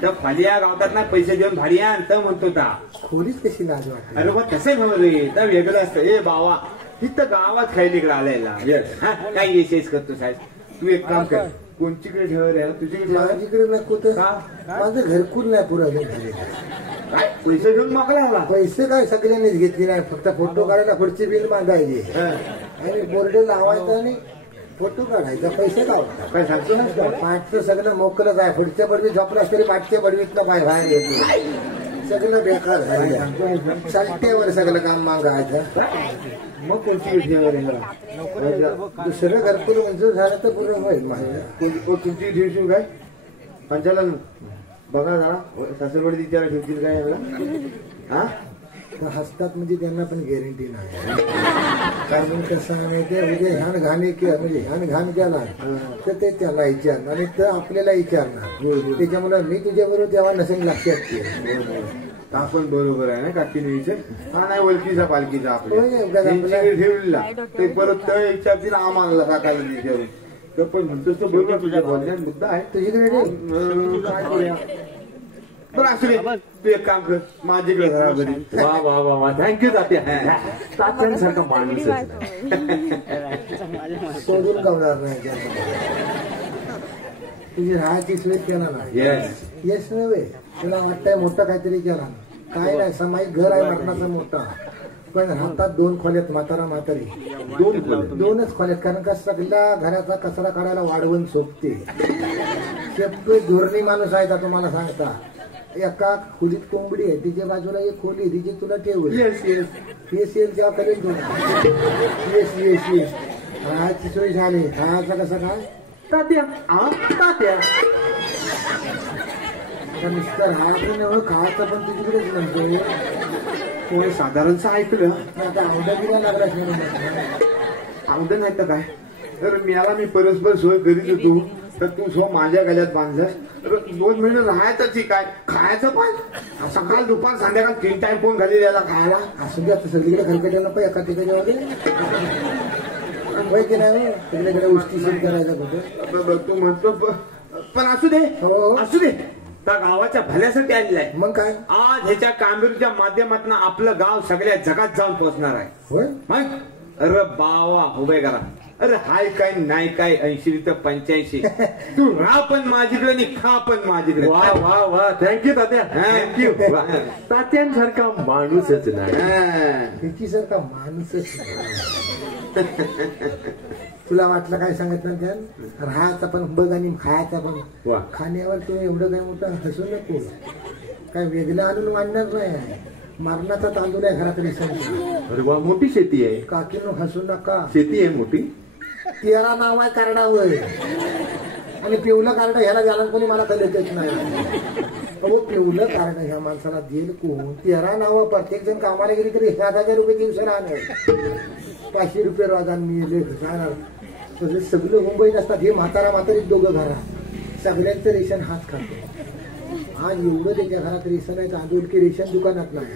त्या फालिया गावतात ना पैसे देऊन भाडी आण तर म्हणतो ता खोलीच कशी लाज वाटते. अरे मग तसे नव्हे रे तर वेगळं असतं. ए बावा इथं गावात खायलीकडे आलेला काय येस करतो साहेब. तू एक काम कर कोणतीकडे ठेव रे तुझ्याकडे माझ्याकडे नाही कुठं माझं घरकुल नाही पुरं पैसे घेऊन मोकळा आला. पैसे काय सगळ्यांनीच घेतले नाही फक्त फोटो काढायला पुढची बिल मागायची आणि बोर्डे लावायचं आणि फोटो काढायचा पैसे काय सांगतो ना पाठचं सगळं मोकलंच आहे पुढच्या बडवी झोपला तरी पाठच्या बडवीत काय बाहेर येतो सगळं बेकार झालं. चालत्यावर सगळं काम मागायचं मग कोणती ठेव दुसरं घरकुल मंजूर झालं तर पूर्ण होईल माझ्या. तुमची ठेवशील काय पंचाला बघा जरा सासरवाडी विचारा ठेवतील काय याला. हा हसतात म्हणजे त्यांना पण गॅरंटी नाही. कारण कसं नाही ते उद्या ह्यान घाणे म्हणजे ह्यान घाण केला तर ते त्याला विचारणार आणि तर आपल्याला विचारणार. त्याच्यामुळे मी तुझ्याबरोबर तेव्हा नसेल लक्षात ठेव. आपण बरोबर आहे ना काकीने विचार हा नाही ओळखीचा पालखीचा आपल्या ठेवलेला ते परत विचारतील आम्हाला टाकायला विचारून तर पण म्हणतोस तो बरोबर तुझ्या बोलण्यात मुद्दा आहे. तुझ्याकडे काय करूया बरं असू दे तू एक काम कर माझ्याकडे घरा घरी. वा वा वा वा थँक्यू तात्या. तात्यांसारखा माणूस सोडून गावणार नाही तुझी राहायची सोय केला नाही. येस येस नव्हे तुला वाटतंय मोठं काहीतरी केला काय नाही सामायिक घर आहे मटणाचा मोठा पण राहतात 2 खोल्यात म्हातारा म्हातारी 2च खोल्यात कारण का सगळ्या घराचा कचरा काढायला वाढवून सोपते. धोरणी माणूस आहे का तुम्हाला सांगता. एका खोलीत कोंबडी आहे तिच्या बाजूला एक खोली तिची तुला ठेवली. येस जेव्हा करेल येस राहायची सोय झाली. राहायचं कसं काय तात्या तात्या नुसतं राहायचं नव्हे खायचं पण तुझीकडेच म्हणतोय. साधारणच ऐकलं आता औंधा दिला लागला औंधा नाही तर काय तर मी परस्पर सोय करीत होतो तर तू सो माझ्या गळ्यात बांधलास. 2 महिने राहायचं काय खायचं पण सकाळ दुपार संध्याकाळ 3 टाइम कोण घाली द्यायला खायला. असं बी आता सगळीकडे खरकट्याला पण एका ठिकाणी होय की नाही सगळीकडे उष्टीशील करायचं कुठे तू म्हणतो पण असू दे असू दे त्या गावाच्या भल्यासाठी आलेला आहे. मग काय आज ह्याच्या कामगिरीच्या माध्यमातून आपलं गाव सगळ्या जगात जाऊन पोहोचणार आहे. होय मग अरे बावा उभे करा. अरे हाय काय नाही काय 80 तर 85 तू राह पण माझीकडे आणि खा पण माझीकडे. वा वा वा थँक्यू तात्या. थँक्यू. तात्यांसारखा माणूसच नाही. तिच्यासारखा माणूसच तुला वाटलं काय सांगत ना त्या राहायचा पण बघ आणि खायचा पण खाण्यावर तू एवढं काय मोठं हसू नको. काय वेगळं आणून मांडणार नाही. मरणाचा तांदूळ आहे घरात रिसंग. अरे वा मोठी शेती आहे. काकीनो हसू नका. शेती आहे मोठी. 13 नाव आहे कार्डावर आणि पिवलं कार्ड ह्याला जाणार कोणी मला कळतच नाही. अहो पिवलं कारण ह्या माणसाला देईल कोण 13 नावं प्रत्येक जण कामाला गेली तरी 7,000 रुपये दिवस राहणार 500 रुपये रोजान मिळले राहणार सगळं मुंबईत असतात हे म्हातारी दोघं घरात सगळ्यांचं रेशन हाच खातो आज एवढं त्याच्या घरात रेशन आहे तांदूळ की रेशन दुकानात नाही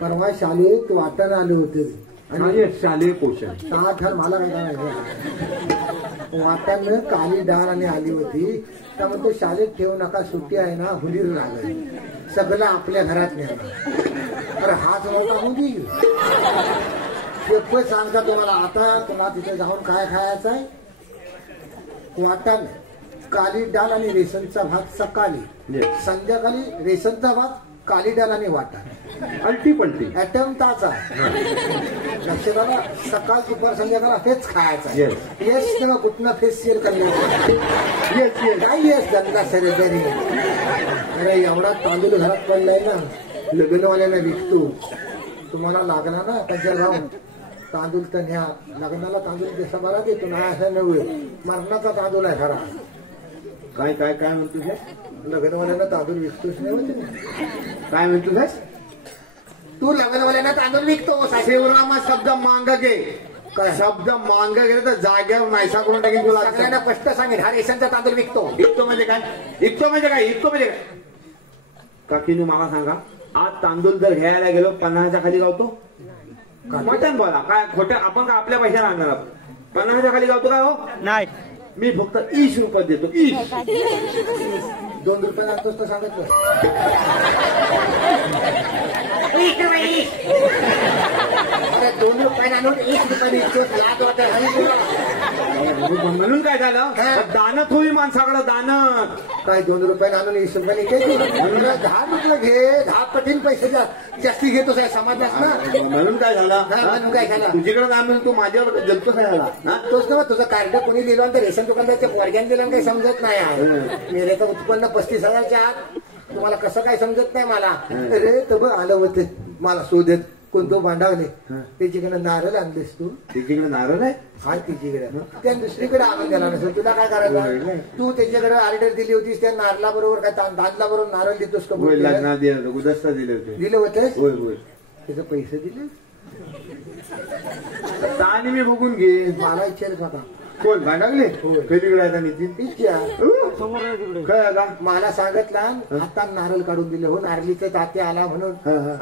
परवा शाळेत वाटण आले होते आणि शालेय पोषण 6 मला काय करायचं वाटण काली डाळ आणि आली होती त्यामुळे तो शाळेत ठेवू नका सुट्टी आहे ना हुलीर लागल सगळं आपल्या घरात नेणार तर हाच मोठा हुली शेपच सांगता तुम्हाला आता तुम्हाला तिथे जाऊन काय खायचं आहे वाटण काली डाळ आणि रेशनचा भात सकाळी संध्याकाळी रेशनचा भात काली डाळ आणि वाटण अल्टी पलटी ऍटम ताचा लक्षात सकाळ दुपार संध्याकाळ हेच खायचं येस किंवा कुठनं फेशियल करण्याचं काय येस धंदा सरेदारी अरे एवढा तांदूळ घरात पडलाय ना लग्नवाल्याला विकतो तुम्हाला लागला ना त्यांच्या जाऊन तांदूळ तर न्या लग्नाला तांदूळ जसा बरा देतो ना असं नव्हे मरणाचा तांदूळ आहे खरा काय काय काय म्हणतो हे लग्नवाल्याला तांदूळ विकतोच नाही काय म्हणतो हे तू लग्नवाल्याला तांदूळ विकतो शिवरामा शब्द मांग घे शब्द मांग गेले तर जाग्यावर नाहीसा करून टाकेल तुला सगळ्यांना स्पष्ट सांगेल हा रेशनचा तांदूळ विकतो विकतो म्हणजे काय विकतो म्हणजे काय विकतो म्हणजे काय काकीने मला सांगा आज तांदूळ जर घ्यायला गेलो 50च्या खाली गावतो मटन बोला काय खोटे आपण का आपल्या पैशाला आणणार 50च्या खाली गावतो काय हो नाही मी फक्त 20 रुपये देतो 2 रुपये लागतोच तर सांगितलं अरे 2 रुपये आणून 1 रुपये विकतोस लाज वाटत म्हणून काय झालं दानत होई माणसाकडं दानत काय 2 रुपये आणून 20 रुपये घ्यायची 10 रुपये घे 10 पटीन पैसे जास्ती घेतोस समाजास ना म्हणून काय झालं म्हणून काय झालं तुझ्याकडे आणून तू माझ्यावर जलतो काय झाला तोच ना तुझं कार्ड कोणी दिलं तर रेशन दुकानदारच्या पोरग्याने दिलं काही समजत नाही मेरे तर उत्पन्न 35,000च्या आत तुम्हाला कसं काय समजत नाही मला अरे तर बघ आलं होते मला शोधत कोणतो भांडावले त्याच्याकडे नारळ आणलेस तू तिच्याकडे नारळ आहे हाय तिच्याकडे त्या दुसरीकडे आणून द्याला नसेल तुला काय करायचं तू त्याच्याकडे ऑर्डर दिली होतीस त्या नारळा बरोबर काय तांदळा बरोबर नारळ देतोस का गुदस्ता दिले होते दिले होते होय होय त्याचे पैसे दिले आणि मी बघून घे मला इच्छा होता कोण भांडावले कधीकडे आता नितीन इच्छा मला सांगितला आता नारळ काढून दिले हो नारळीचे तात्या आला म्हणून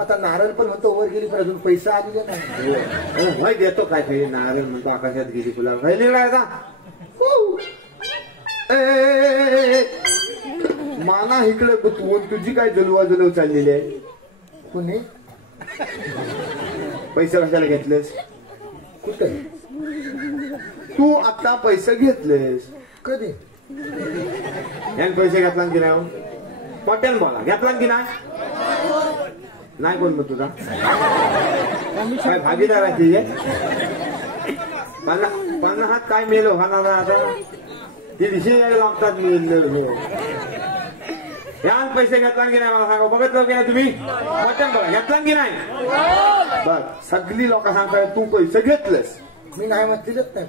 आता नारळ पण म्हणतो वर गेली पण अजून पैसा आलेला नाही देतो काय काही नारळ म्हणतो आकाशात गेली तुला पहिलीकडे आता माना इकडे गुंतवून तुझी काय जलवा जलव चाललेली आहे कुणी पैसे कशाला घेतलेस कुठे तू आता पैसे घेतलेस कधी यान पैसे घेतला की नाही पटेल बोला घेतला की नाही कोण मग तुझा काय भागीदार आहे तिथे 50 हात काय मेलो होणार आता ते दिशे यायला लागतात यान पैसे घेतला की नाही मला सांगा बघितलं की नाही तुम्ही पटेल बघा घेतला की नाही बघ सगळी लोक सांगतात तू पैसे घेतलेस मी नाही म्हणतीलच नाही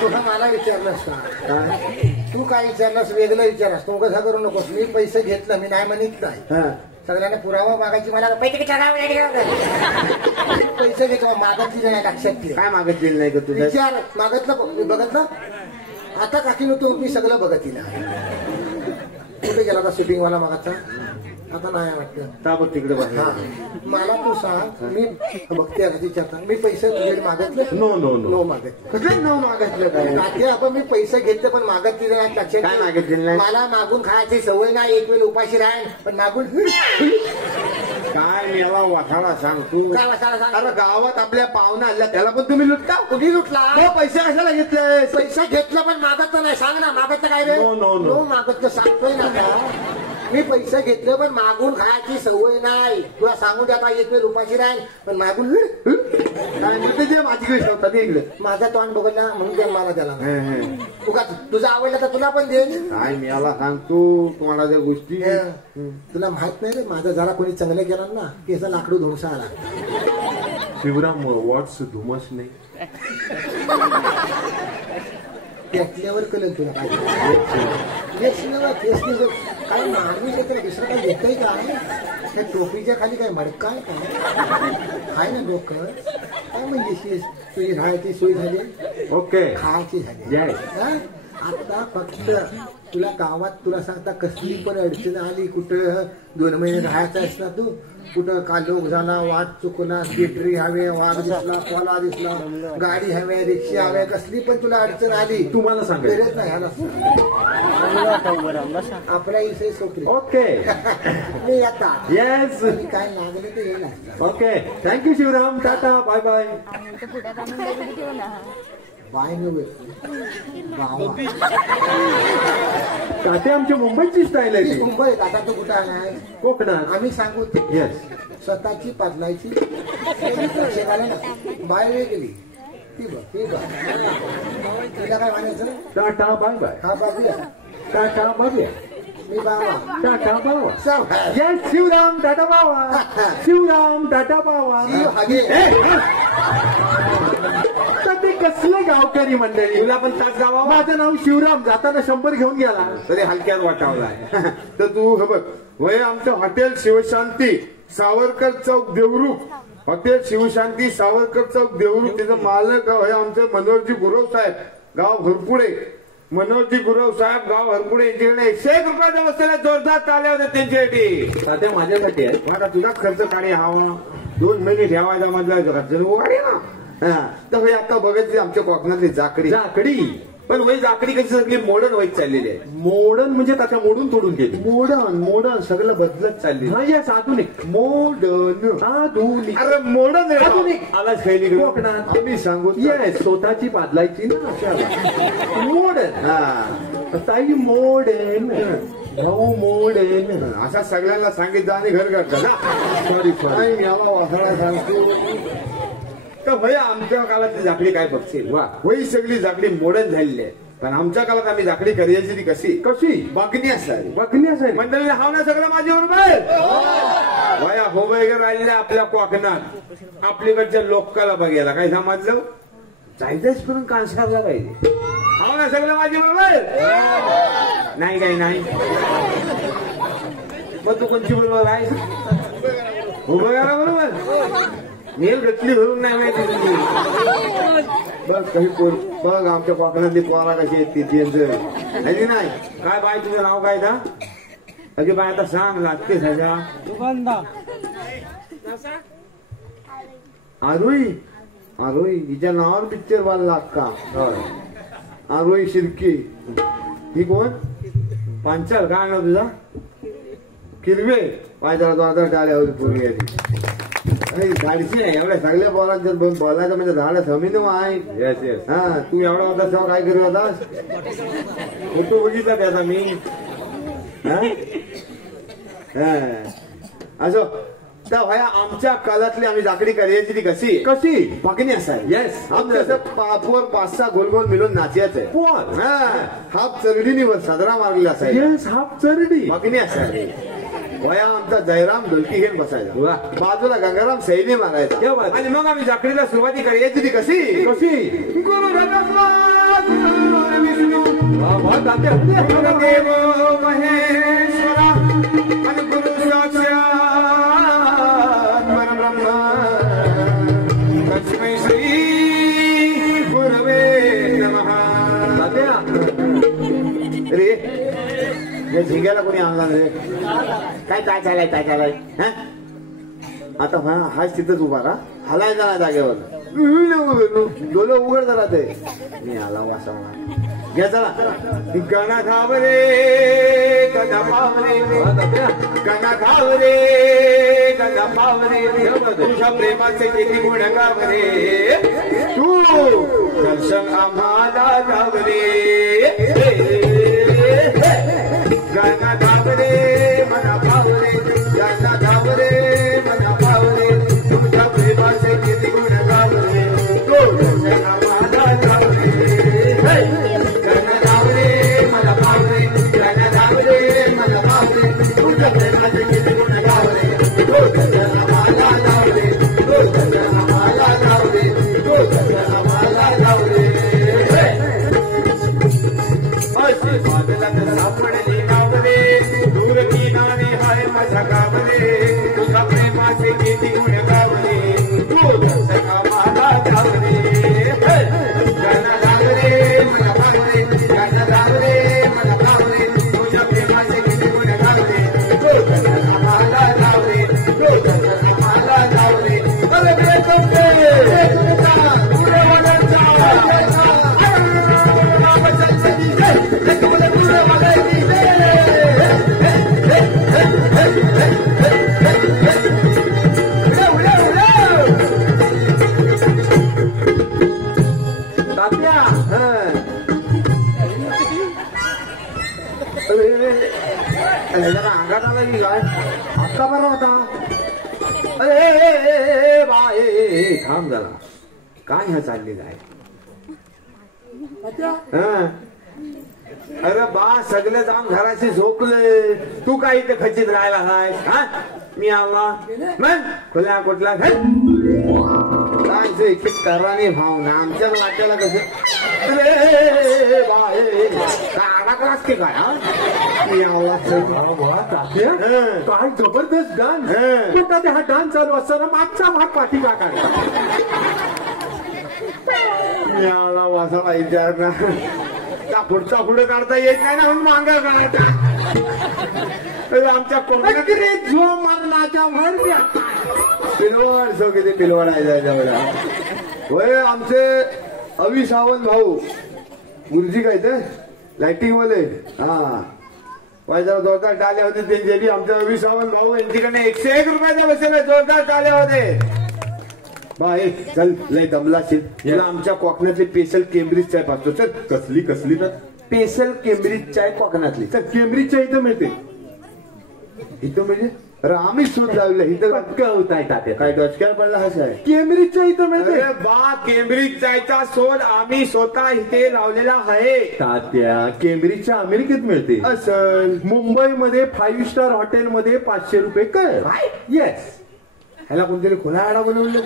तुला मला विचारलंस का तू काय विचारलंस वेगळं विचारस तू कसा करू नकोस मी पैसे घेतलं मी नाही म्हणत नाही सगळ्यांना पुरावा मागायची मला पैसे पैसे घेतला मागतली नाही लक्षात ठेव काय मागितलेलं नाही का तुझ्या विचार मागतलं बघितलं आता काकी नव्हतो मी सगळं बघत कुठे गेला होता शूटिंगवाला मागाचा आता नाही वाटतं तिकडे मला तू सांग मी बघते विचारता मी पैसे तुझ्याकडे मागितले नो मागितले नो मागितलं काय आपण मी पैसे घेतले पण मागितले नाही लक्षात काय मागितलेलं नाही मला मागून खायची सवय नाही एक वेळ उपाशी राहील पण मागून काय मेवा वाठाडा सांग तू अरे गावात आपल्या पाहुणा आल्या त्याला पण तुम्ही लुटता कुठे लुटला पैसे कशाला घेतले पैसे घेतलं पण मागत नाही सांग ना मागत काय रे नो मागत सांगतोय ना मी पैसे घेतले पण मागून खायची सवय नाही तुला सांगून आता एक वेळ उपाशी राहील पण मागून माझीकडे ठेवतात इकडे माझा तोंड बघितला म्हणून दे मला त्याला तुझा आवडला तर तुला पण दे काय मी याला सांगतो तुम्हाला ज्या गोष्टी तुला माहित नाही रे माझा जरा कोणी चांगलं केला ना की याचा लाकडू धुमसा आला शिवराम वॉट्स धुमस नाही पेटल्यावर कळेल तुला काय काय माणूस येतं दुसरं काय येतंय काय त्या टोपीच्या खाली काय मडकाय काय ना डोकं काय म्हणजे तुझी राहायची सोय झाली ओके खायची झाली हा? आता फक्त तुला गावात तुला सांगता कसली पण अडचण आली कुठं 2 महिने राहायचं असला तू कुठं कालोख झाला वाट चुकला बॅटरी हवे वाघ दिसला कोला दिसला गाडी हवे रिक्षा हवे कसली पण तुला अडचण आली तुम्हाला सांगायचं नाही ह्याला आपला विषय सोपले ओके मी आता येस काय लागले ते येणार okay thank you Shivram tata bye bye bye नव्हे गावा ते आमच्या मुंबईची स्टाईल आहे ती. मुंबईत आता तो कुठं आहे कोकणात आम्ही सांगू येस स्वतःची पाटलायची बाय वे गेली ती बघ तिला काय म्हणायचं टाटा बाय बाय हा बाजूया टाटा बाय मी बाबा टाटा बावा सब है येस शिवराम टाटा बावा शिवराम टाटा बावा ते कसले गावकरी मंडळी तुला पण तास गावा माझं नाव शिवराम जाताना 100 घेऊन गेला तरी हलक्यात वाटावलाय तर तू हे बघ वय आमचं हॉटेल शिवशांती सावरकर चौक देवरूख हॉटेल शिवशांती सावरकर चौक देवरूख त्याचं मालक हे आमचं मनोहरजी गुरव साहेब गाव हरपुडे मनोहरजी गुरव साहेब गाव हरपुडे यांच्याकडे 100 रुपयाच्या वस्तूला जोरदार टाळ्या होत्या त्यांच्यासाठी तात्या माझ्यासाठी आहे आता तुझा खर्च काढी हवा 2 महिने ठेवायचा माझा घरात उघाडी ना तर हे आता बघायची आमच्या कोकणातली जाकडी पण वही जाकडी कशी सगळी मॉडर्न वहीत चाललेली आहे मॉडर्न म्हणजे त्याच्या मोडून तोडून गेली मॉडर्न सगळं बदलत चालली हा येस आधुनिक आधुनिक अरे मॉडर्न आधुनिक आलाच खायली कोकणात आम्ही सांगू येस स्वतःची बादलायची ना मॉडर्न ताई मॉडर्न मॉडर्न असा सगळ्यांना सांगितलं आणि घर करता सॉरी याला वासाला सांगतो तर भैया आमच्या काळातली जाकडी काय बघशील वा वही सगळी जाकडी मॉडर्न झालेली आहे पण आमच्या काळात आम्ही जाकडी करायची ती कशी बघणी असावी मंडळी हाव ना सगळं माझ्या बरोबर वया हो वगैरे राहिलेल्या आपल्या कोकणात आपल्याकडच्या लोकाला बघायला काय समजलं जायचंच पण कांसारला पाहिजे हाव ना सगळं माझ्या बरोबर नाही काही नाही मग तू कोणची बरोबर आहे उभं करा बरोबर नेल गटली भरून नाही माहिती बघ काही बघ आमच्या कोकणातली पोरा कशी आहेत ती नाही काय बाय तुझं नाव काय का अगे बाय आता सांग लागते सजा आरोही हिच्या नावावर पिक्चर बांधला का आरोही शिर्के ही कोण पांचाल काय नाव तुझा किरवे पायला 2,000 टाळ्या होती पूर्वी गाडीची नाही एवढ्या सगळ्या पोरांच्यात बोलायचं म्हणजे झालं समीन आहे हा तू एवढा होता तेव्हा काय करत होतास फोटो बघितला त्याचा मी असो तर भया आमच्या काळातली आम्ही जाकडी करायची ती कशी बघणी असाय येस आमचं 5-6 गोल गोल मिळून नाचायचं हाफ चरडीनीवर साजरा मारलेला असायचा हाफ चरडी बघणी असाय वया आमचा जयराम ढोलकी घेऊन बसायचा बाजूला गंगाराम सैनी मारायचा आणि मग आम्ही जाकडीला सुरुवाती करायची ती कशी गुरु देव महेश्वरा आणि गुरु साक्षात परब्रह्म लक्ष्मी श्री गुरवे नमः रे हे झिंग्याला कोणी आणला रे काय चालाय आता हाच तिथंच उभा का हलायचा ना जागेवर डोलं उघड जरा ते मी आला असा म्हणा घ्या चला गणा घावरे गणा पावरे गणा घावरे गणा पावरे तुझ्या प्रेमाचे किती गुण गावरे तू दर्शन आम्हाला गावरे गणा घावरे मना पावरे गणा घावरे मना पावरे तुझ्या प्रेमाचे किती गुण गावरे तू दर्शन आम्हाला गावरे जरा अंगात आला की काय आत्ता बरा होता. अरे बा थांब जरा काय ह्या चाललेलं आहे. अरे बा सगळे जाऊन घराशी झोपले तू काय इथे खचित राहिला हाय. हा मी आला मग खुल्या कुठला काय तराने भावना आमच्या वाट्याला कसं अडकलाच की काय. काय जबरदस्त डान्स. हा डान्स चालू असताना मागचा भाग पाठी का काढला. याला वासाला विचार ना त्या पुढचा पुढे काढता येत नाही ना म्हणून मांगा काढायचा. आमच्या कोकणाकडे जो मरणाच्या भर पिलवण सो किती पिलवण आहे त्याच्यावर. होय आमचे अवी सावंत भाऊ गुरुजी काय ते लाइटिंग वाले. हा जरा जोरदार टाळ्या होते त्यांची. आमच्या अवी सावंत भाऊ यांच्याकडे 101 रुपयाचा बसेल जोरदार टाळ्या होते. बा चल लय दमला असेल याला आमच्या कोकणातली स्पेशल केम्ब्रिज चाय पाहतो. चल कसली कसली तर स्पेशल केम्ब्रिज चाय कोकणातली. तर केम्ब्रिजच्या इथं मिळते. इथं म्हणजे अरे आम्ही शोध लावलं इथं पक्का होत आहे तात्या. काय डोसक्याला पडला हा साहेब. केम्ब्रिजच्या इथं मिळते. अरे बा केम्ब्रिज चायचा शोध आम्ही स्वतः इथे लावलेला आहे. तात्या केम्ब्रिजच्या अमेरिकेत मिळते. असल मुंबईमध्ये 5 स्टार हॉटेलमध्ये 500 रुपये काय. येस. ह्याला कोणतरी खुला आडा बनवलं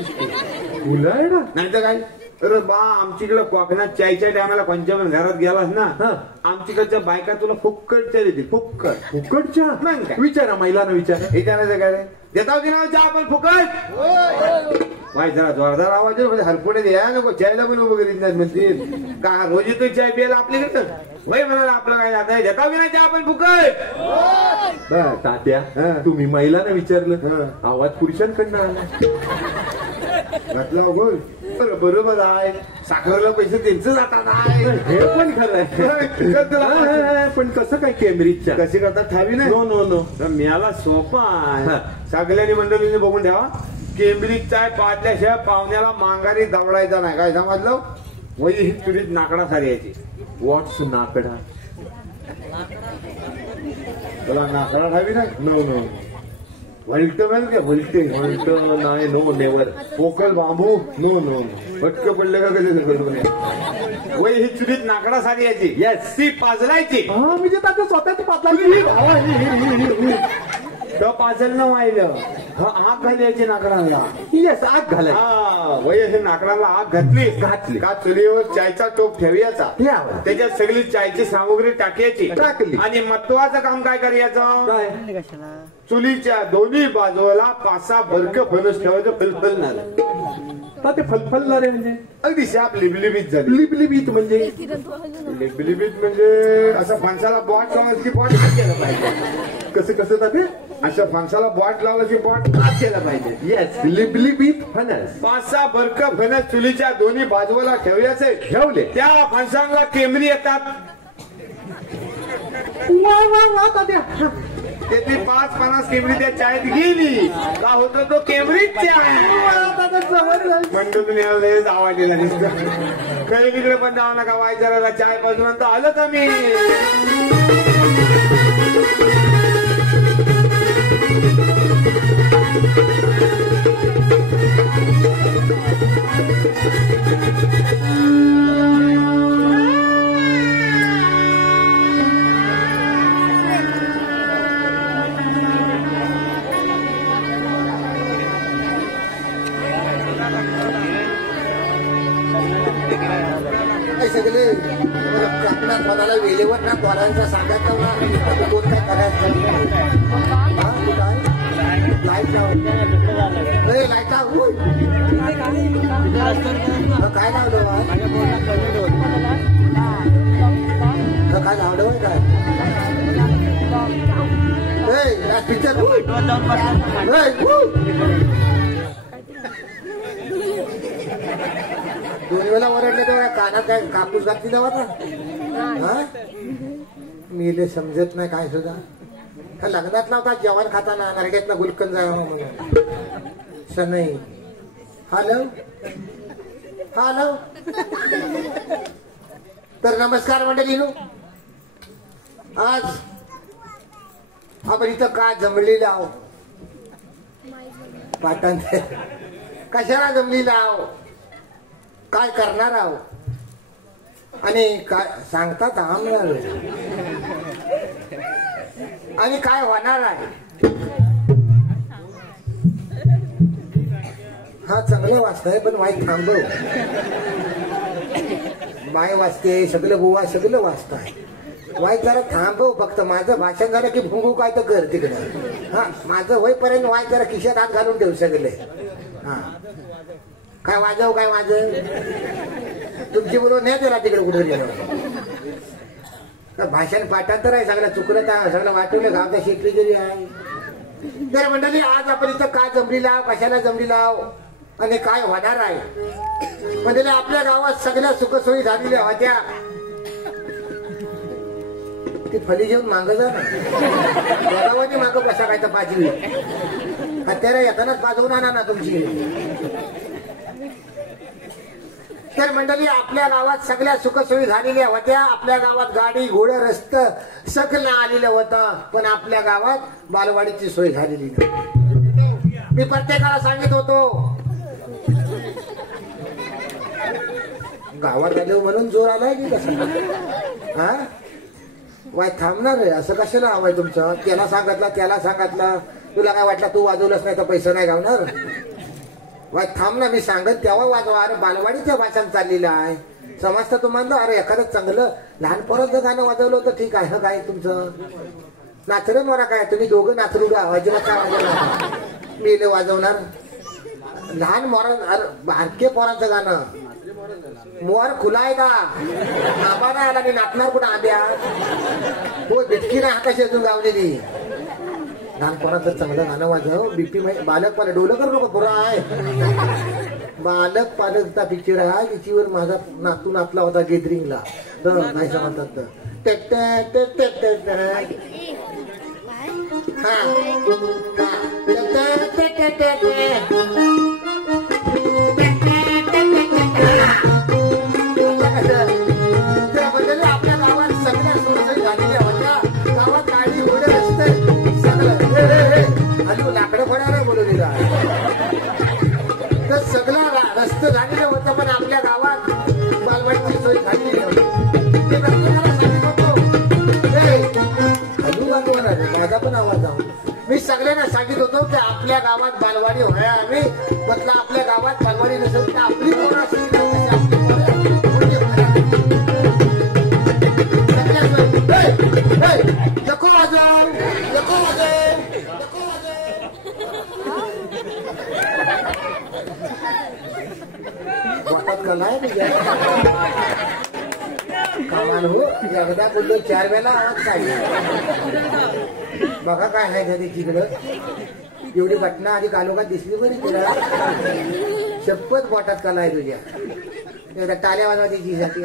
खुला नाही तर काय. अरे बा आमच्याकडे कोकणात चायच्या टायमाला कोणत्या पण घरात गेलास ना आमच्याकडच्या बायका तुला फुक्कटच्या देतील. फुक्कटच्या विचारा महिलांना विचारा. विचारायचं काय देताव की नाव चहा पण फुकट. माहिती जरा जोरदार आवाज म्हणजे हरपुडे द्या नको चायला पण उभं करीत नाही म्हणतील का रोजी तू चाय प्यायला आपल्याकडे वय म्हणाला आपलं काय जात आहे देताव की नाही चहा पण फुकट. तात्या तुम्ही महिलांना विचारलं आवाज पुरुषांकडनं आला. घातला बोल बरोबर आहे. साखरेला पैसे त्यांचं जातात आहे. हे पण खरं पण कसं काय केम्ब्रिजच्या कशी करतात ठावी नाही. नो नो नो मिळाला सोपा आहे. सगळ्यांनी मंडळींनी बघून ठेवा. केम्ब्रिज चाय पाजल्याशिवाय पाहुण्याला मांगारी दवडायचा नाही. काय समजलं. वही ही तुरीत नाकडा सारी यायची. व्हॉट्स नाकडा. तुला नाकडा ठावी नाही. नो नो व्हल्ट माहिती का. व्हल्ट नाही. No never. पोकल बांबू नो नो फटकं पडलं का कधी करू नये. वय ही चुलीत नाकडा सारी यायची. येस. ती पाजलायची. म्हणजे तात्या स्वतःची पाजलायची. पाजल न वाहिलं आग घालायची नाकडाला. येस आग घालायची. वय हे नाकडाला आग घातली का चुलीवर चायचा टोप ठेवायचा. त्याच्यात सगळी चायची सामुग्री टाकायची. आणि महत्वाचं काम काय करायचं. चुलीच्या दोन्ही बाजूला 5-6 बरक फणस ठेवायचं. फलफलणार. ते फलफलणार आहे म्हणजे अगदी शाप लिबलिबीत झाली. लिबलिबीत म्हणजे लिबलिबीत म्हणजे असं फणसाला बॉट लावलं की बॉट केलं पाहिजे. कसं तात्या असं फणसाला बॉट लावलं की बॉट केलं पाहिजे. येस लिबलिबीत फणस. 5-6 बरक फणस चुलीच्या दोन्ही बाजूला ठेवायचे. ठेवले त्या फणसांना केमरी येतात. त्यातली 5-50 केमरी त्या चायत गेली का होतो तो केमरीच चाय. मंडळी आवाज दिला दिसतो. काही तिकडे पण जाऊ नका. वायजराला चाय पाजून आलं का मी. सगळे कोणाला वेळेवर ना कोणाचा सांगायचं ना कोण काय करायचं. लाईट लावून लाईट लावून काय लावलं काय लावलं काय पिक्चर दोन्ही वेळा ओरडले तेव्हा कानात काय कापूस घातली तेव्हा ना. मी समजत नाही काय सुद्धा. लग्नात लावता जेवण खाताना नरड्यातला गुलकंद नाही. Hello hello. तर नमस्कार मंडळीनो. आज आपण इथं का जमलेलं आहो पाठांतर कशाला जमलेला आहो काय करणार आहो आणि काय सांगतात आम्हाला आणि काय होणार आहे हा चांगलं वाचताय पण वाईट थांबव बाय वाचते सगळं गोवा सगळं वाचताय वाईट जरा थांबव फक्त माझं भाषण झालं की भुंगू काय तर कर तिकडं हा माझं होईपर्यंत वाईट जरा खिशात हात घालून ठेव सगळे हा काय वाजव काय माझं तुमची बरोबर नाही त्याला तिकडे कुठे गेलं भाषण पाठांतर आहे सगळं चुकलं सगळं वाटवलं गावचा शेतकरी जरी आहे तर मंडळी आज आपण इथं काय जमली लाव कशाला जमली लाव आणि काय होणार आहे म्हणजे आपल्या गावात सगळ्या सुखसोयी झालेल्या होत्या ती फली घेऊन मागं जा ना गावाची मागं कसा काय तर पाजवी हत्यारा येतानाच पाजवून आणा ना तुमची तर मंडळी आपल्या गावात सगळ्या सुखसोयी झालेल्या होत्या आपल्या गावात गाडी घोडं रस्त सगळं आलेलं होतं पण आपल्या गावात बालवाडीची सोय झालेली नाही मी प्रत्येकाला सांगित होतो गावात आलो म्हणून जोर आलाय की कसं हा वाय थांबणार आहे असं कशाला हवाय तुमचं त्याला सांगितलं तुला काय वाटलं तू वाजवलंच नाही तर पैसे नाही गावणार वाय थांब ना मी सांगत तेव्हा वाजवा अरे बालवाडीचं भाषण चाललेलं आहे समजतं तुम्हाला अरे एखादं चांगलं लहान पोराचं गाणं वाजवलं होतं ठीक आहे काय तुमचं नाचरे मोरा काय तुम्ही दोघं नाचरी गा अजिबात काय वाजवणार मी वाजवणार लहान मोरा बारके पोरांचं गाणं मोर खुलाय का आबा नाही आला मी नाचणार कुठं आद्या हो बिटकी ना हाताशी अजून गावलेली लहानपणाचं चांगलं गाणं वाजव बीपी बालक पालक डोलं कर नको पुरा आहे बालक पालकचा पिक्चर आहे तिच्यावर माझा नातू नाचला होता गेदरिंगला तर काय म्हणतात आपल्या गावात सगळ्या सोयी झालेल्या होत्या गावात गाडी घोडे रस्ते सगळं लाकडं फळ्याला बोलवलेलं तर सगळं रस्ते झालेलं होतं पण आपल्या गावात बालवाडीची सोय झालेली होती हलू वाजवणार माझा पण आवाज आहे मी सगळ्यांना सांगित होतो की आपल्या गावात बालवाडी व्हायला हवी म्हटलं आपल्या गावात बालवाडी नसेल तर आपली पोरं असेल नको वाजव नको वाटत का नाही कामान हो एकदा बोललो 4 वेळा आज काय बघा काय आहे घरी तिकडं एवढी घटना आधी कालोखात दिसली बरी तुला शपथ वाटत कला आहे तुझ्या एकदा टाल्या वाजवा त्याची जाती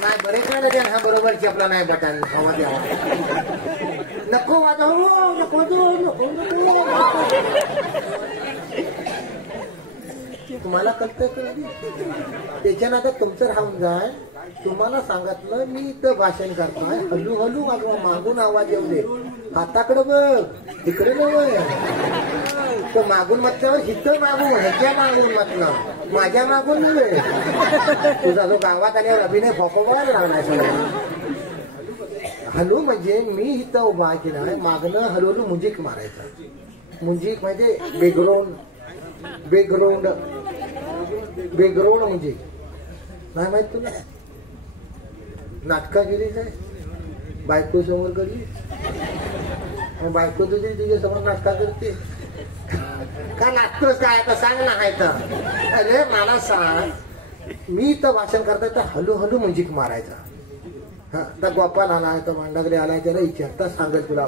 नाही बरेच वेळा त्या हा बरोबर चपला नाही बटन हवा द्यावा नको वाजव नको नको तुम्हाला कळतं त्याच्यानंतर तुमचं राहून जाय तुम्हाला सांगितलं मी इथं भाषण करतोय हलू हलू वाजवा मागून आवाज येऊ दे हाताकडे बघ इकडे नव्हे तर मागून म्हटल्यावर हिथं मागून ह्याच्या मागून म्हटलं माझ्या मागून नव्हे तुझा जो गावात आल्यावर अभिनय फोकोबायला लागला हलू म्हणजे मी इथं उभा केला मागणं हलवलं मुंजीक मारायचं मुंजीक म्हणजे बेग्राऊंड म्हणजे नाही माहित तुला नाटका केली काय बायको समोर करली बायको तुझी तुझ्या समोर नाटका करते का नाटकच काय आता सांग ना आहे तर अरे मला सांग मी तर भाषण करता तर हलू हलू मुंजीक मारायचा हा तर गोपाल आलाय तर मांडाकडे आलाय त्याला विचारता सांगेल तुला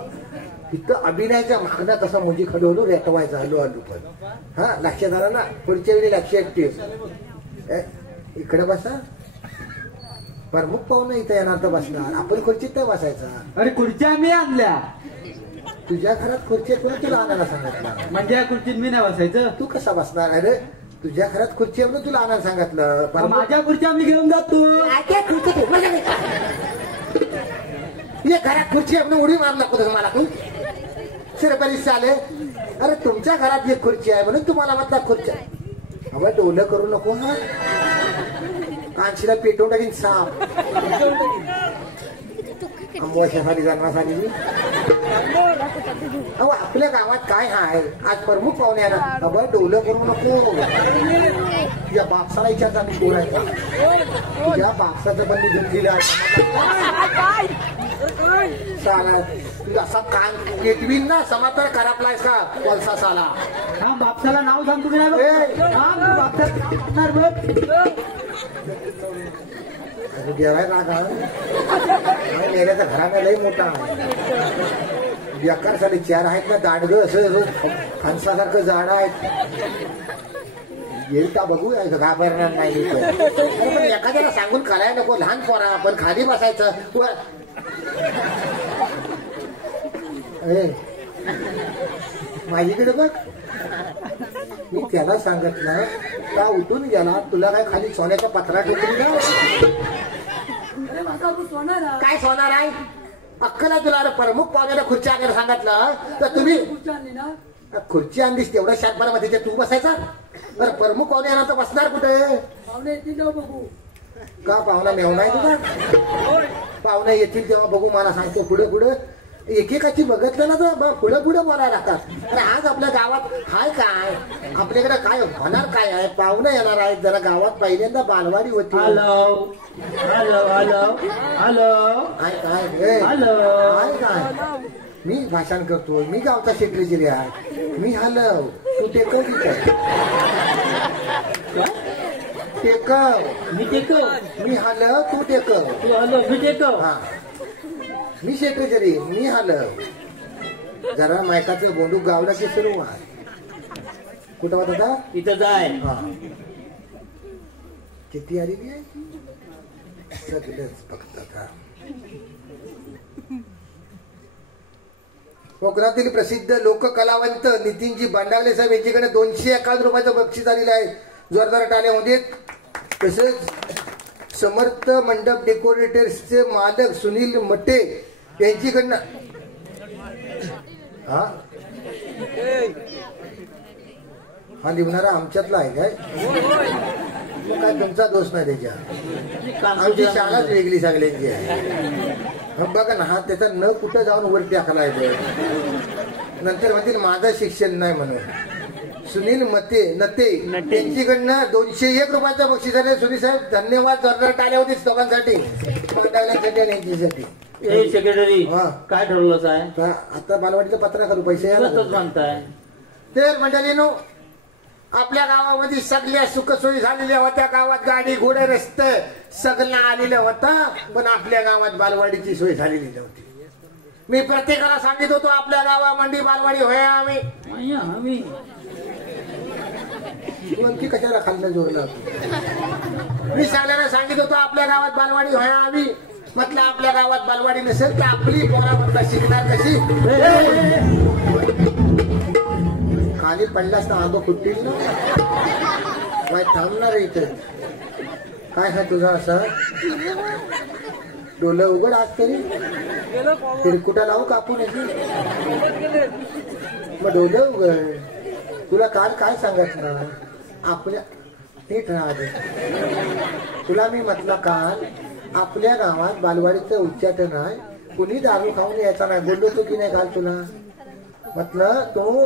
इथं अभिनयाच्या मागण्या तसा मुंजी हलू रेटवायचा हलू हलू पण हा लक्षात आलं ना पुढच्या वेळी लक्षात ठेव इकडे बसा प्रमुख पाहुणा इथं येणार तर बसणार आपण खुर्चीत तर बसायचा अरे खुर्च्या मी आणल्या तुझ्या घरात खुर्ची कोणी तुला आणायला सांगितलं म्हणजे या खुर्चीत मी नाही बसायचं तू कसा बसणार अरे तुझ्या घरात खुर्ची म्हणून तुला आणायला सांगितलं माझ्या खुर्च्या मी घेऊन जातो ये घरात खुर्ची आहे म्हणून उडी मारला कुठं मला तू शिरपरीस चाले. अरे तुमच्या घरात एक खुर्ची आहे म्हणून तुम्हाला म्हटला खुर्ची आहे. अबा डोलं करू नको हा, कांशीला पेटवून टाकीन साप. आंबोशासाठी जन्मासाठी अहो आपल्या गावात काय आहे आज प्रमुख पाहुणे आहे ना. अबा डोलं करू नको. या बापसाला विचारता मी कोण आहे का. या बापसाचं बंदी दिलेलं आहे तुझा असा कान पेटवीन ना समांतर खराबलायस का कोलसा साला. हा बापसाला नाव सांग तुम्ही गेलाय रागा मेल्याचा घराने लई मोठा आहे. बेकार साली चार आहेत ना दांडग असं फणसासारखं झाड आहेत. येईल का बघू घाबरणार नाही. एखाद्याला सांगून करायला नको. लहान पोरा आपण खाली बसायचं. माझीकडे बघ मी त्याला सांगितलं का उठून गेला तुला काय खाली सोन्याचा पत्रा ठेवून काय सोनार आहे अक्कल आहे तुला. प्रमुख पाहुण्याला खुर्ची आणायला सांगितलं तर तुम्ही खुर्ची आणलीस तेवढ्या शांतपणा मध्ये तू बसायचा. तर प्रमुख पाहुणे येणार तर बसणार कुठे. का पाहुणा मेवना आहे तुझा. पाहुणे येतील तेव्हा बघू मला सांगते. पुढे पुढे एकेकाची बघितलं ना तर पुढे पुढे बोलायला लागतात. अरे आज आपल्या गावात हाय काय आपल्याकडे काय होणार काय आहे. पाहुणे येणार आहेत जरा गावात पहिल्यांदा बालवाडी होती. हॅलो हॅलो हॅलो हॅलो काय काय मी भाषण करतो. मी गावचा सेक्रेटरी आहे. मी हॅलो तू टेकव मी टेकव मी हॅलो तू टेकव तू हॅलो मी टेकव. हा मी सेक्रेटरी मी हॅलो. जरा मायकाचं बोंडूक गावला की सुरू कुठं होत होता इथं जाय. हा किती आलेली आहे सगळंच फक्त का. कोकणातील प्रसिद्ध लोककलावंत नितीनजी भांडावले साहेब यांच्याकडे 251 रुपयाचं बक्षीस आलेलं आहे. जोरदार टाळ्या होऊ देत. तसेच समर्थ मंडप डेकोरेटर्सचे मालक सुनील मटे यांच्याकडनं हा लिहणारा आमच्यातला आहे काय. काय तुमचा दोष नाही त्याच्या. आमची शाळाच वेगळी सगळ्यांची आहे. बघा ना हा त्याचा न कुठं जाऊन वर टाकला आहे. नंतर म्हणतील माझं शिक्षण नाही म्हणून. सुनील मते नते यांच्याकडनं 201 रुपयाचं बक्षीस आहे. सुनील साहेब धन्यवाद. जोरदार टाळ्या होतीच दोघांसाठी यांच्यासाठी. सेक्रेटरी काय ठरवलं साहेब. आता बालवाडीचं पत्र करू पैसे म्हणताय. तर मंडळीनो आपल्या गावामध्ये सगळ्या सुखसोयी झालेल्या होत्या. गावात गाडी घोडे रस्ते सगळं आलेलं होतं. पण आपल्या गावात बालवाडीची सोय झालेली नव्हती. मी प्रत्येकाला सांगित होतो आपल्या गावामध्ये बालवाडी होय आम्ही की कशाला खाल्लं जोडलं. मी सगळ्यांना सांगित होतो आपल्या गावात बालवाडी होय आम्ही. म्हटलं आपल्या गावात बालवाडी नसेल तर आपली पोरा म्हणता शिकणार कशी. खाली पडलास तर आंबा फुटतील ना. थांबणार इथे काय हा तुझा असं डोलं उघड आज तरी कुठं लावू कापून मग डोलं उघड. तुला काल काय सांगत ना आपल्या नीट राहते. तुला मी म्हटलं काल आपल्या गावात बालवाडीचं उच्चाटन आहे. कुणी दारू खाऊन यायचा नाही बोललो तू की नाही काल तुला. म्हटलं तू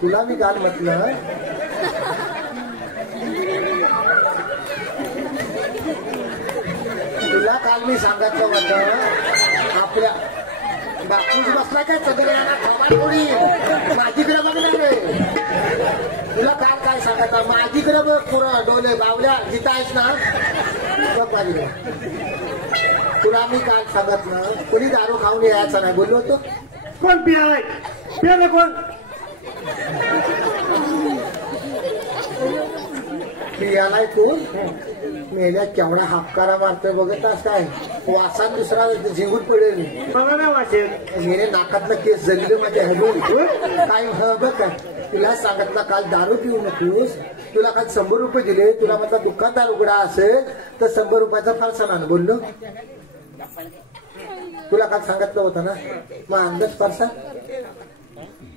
तुला मी काल म्हटलं तुला काल मी सांगितलं म्हटलं आपल्या बापूस बसला काय सगळ्यांना माझीकडे बघणार रे. तुला काल काय सांगायचं माझीकडे बघ पुरं डोले बावल्या जिथं आहेस ना माझीकडे. तुला मी काल सांगितलं कोणी दारू खाऊन यायचं नाही बोललो होतो. कोण पियालाय पियाला कोण पियालाय कोण मेल्या केवढा हापकारा मारतोय बघतास काय. वासात दुसरा झिंगून पडेल. मला नाही वाटेल मेरे नाकातलं केस जगले माझ्या हडून काय बघ काय तुला सांगितलं काल दारू पिऊ नकोस, तुला काल 100 रुपये दिले, तुला म्हटलं दुकानदार उघडा असेल तर 100 रुपयाचा फारसा आण बोललो. तुला काल सांगितलं होतं ना, मग अंदाज फारसा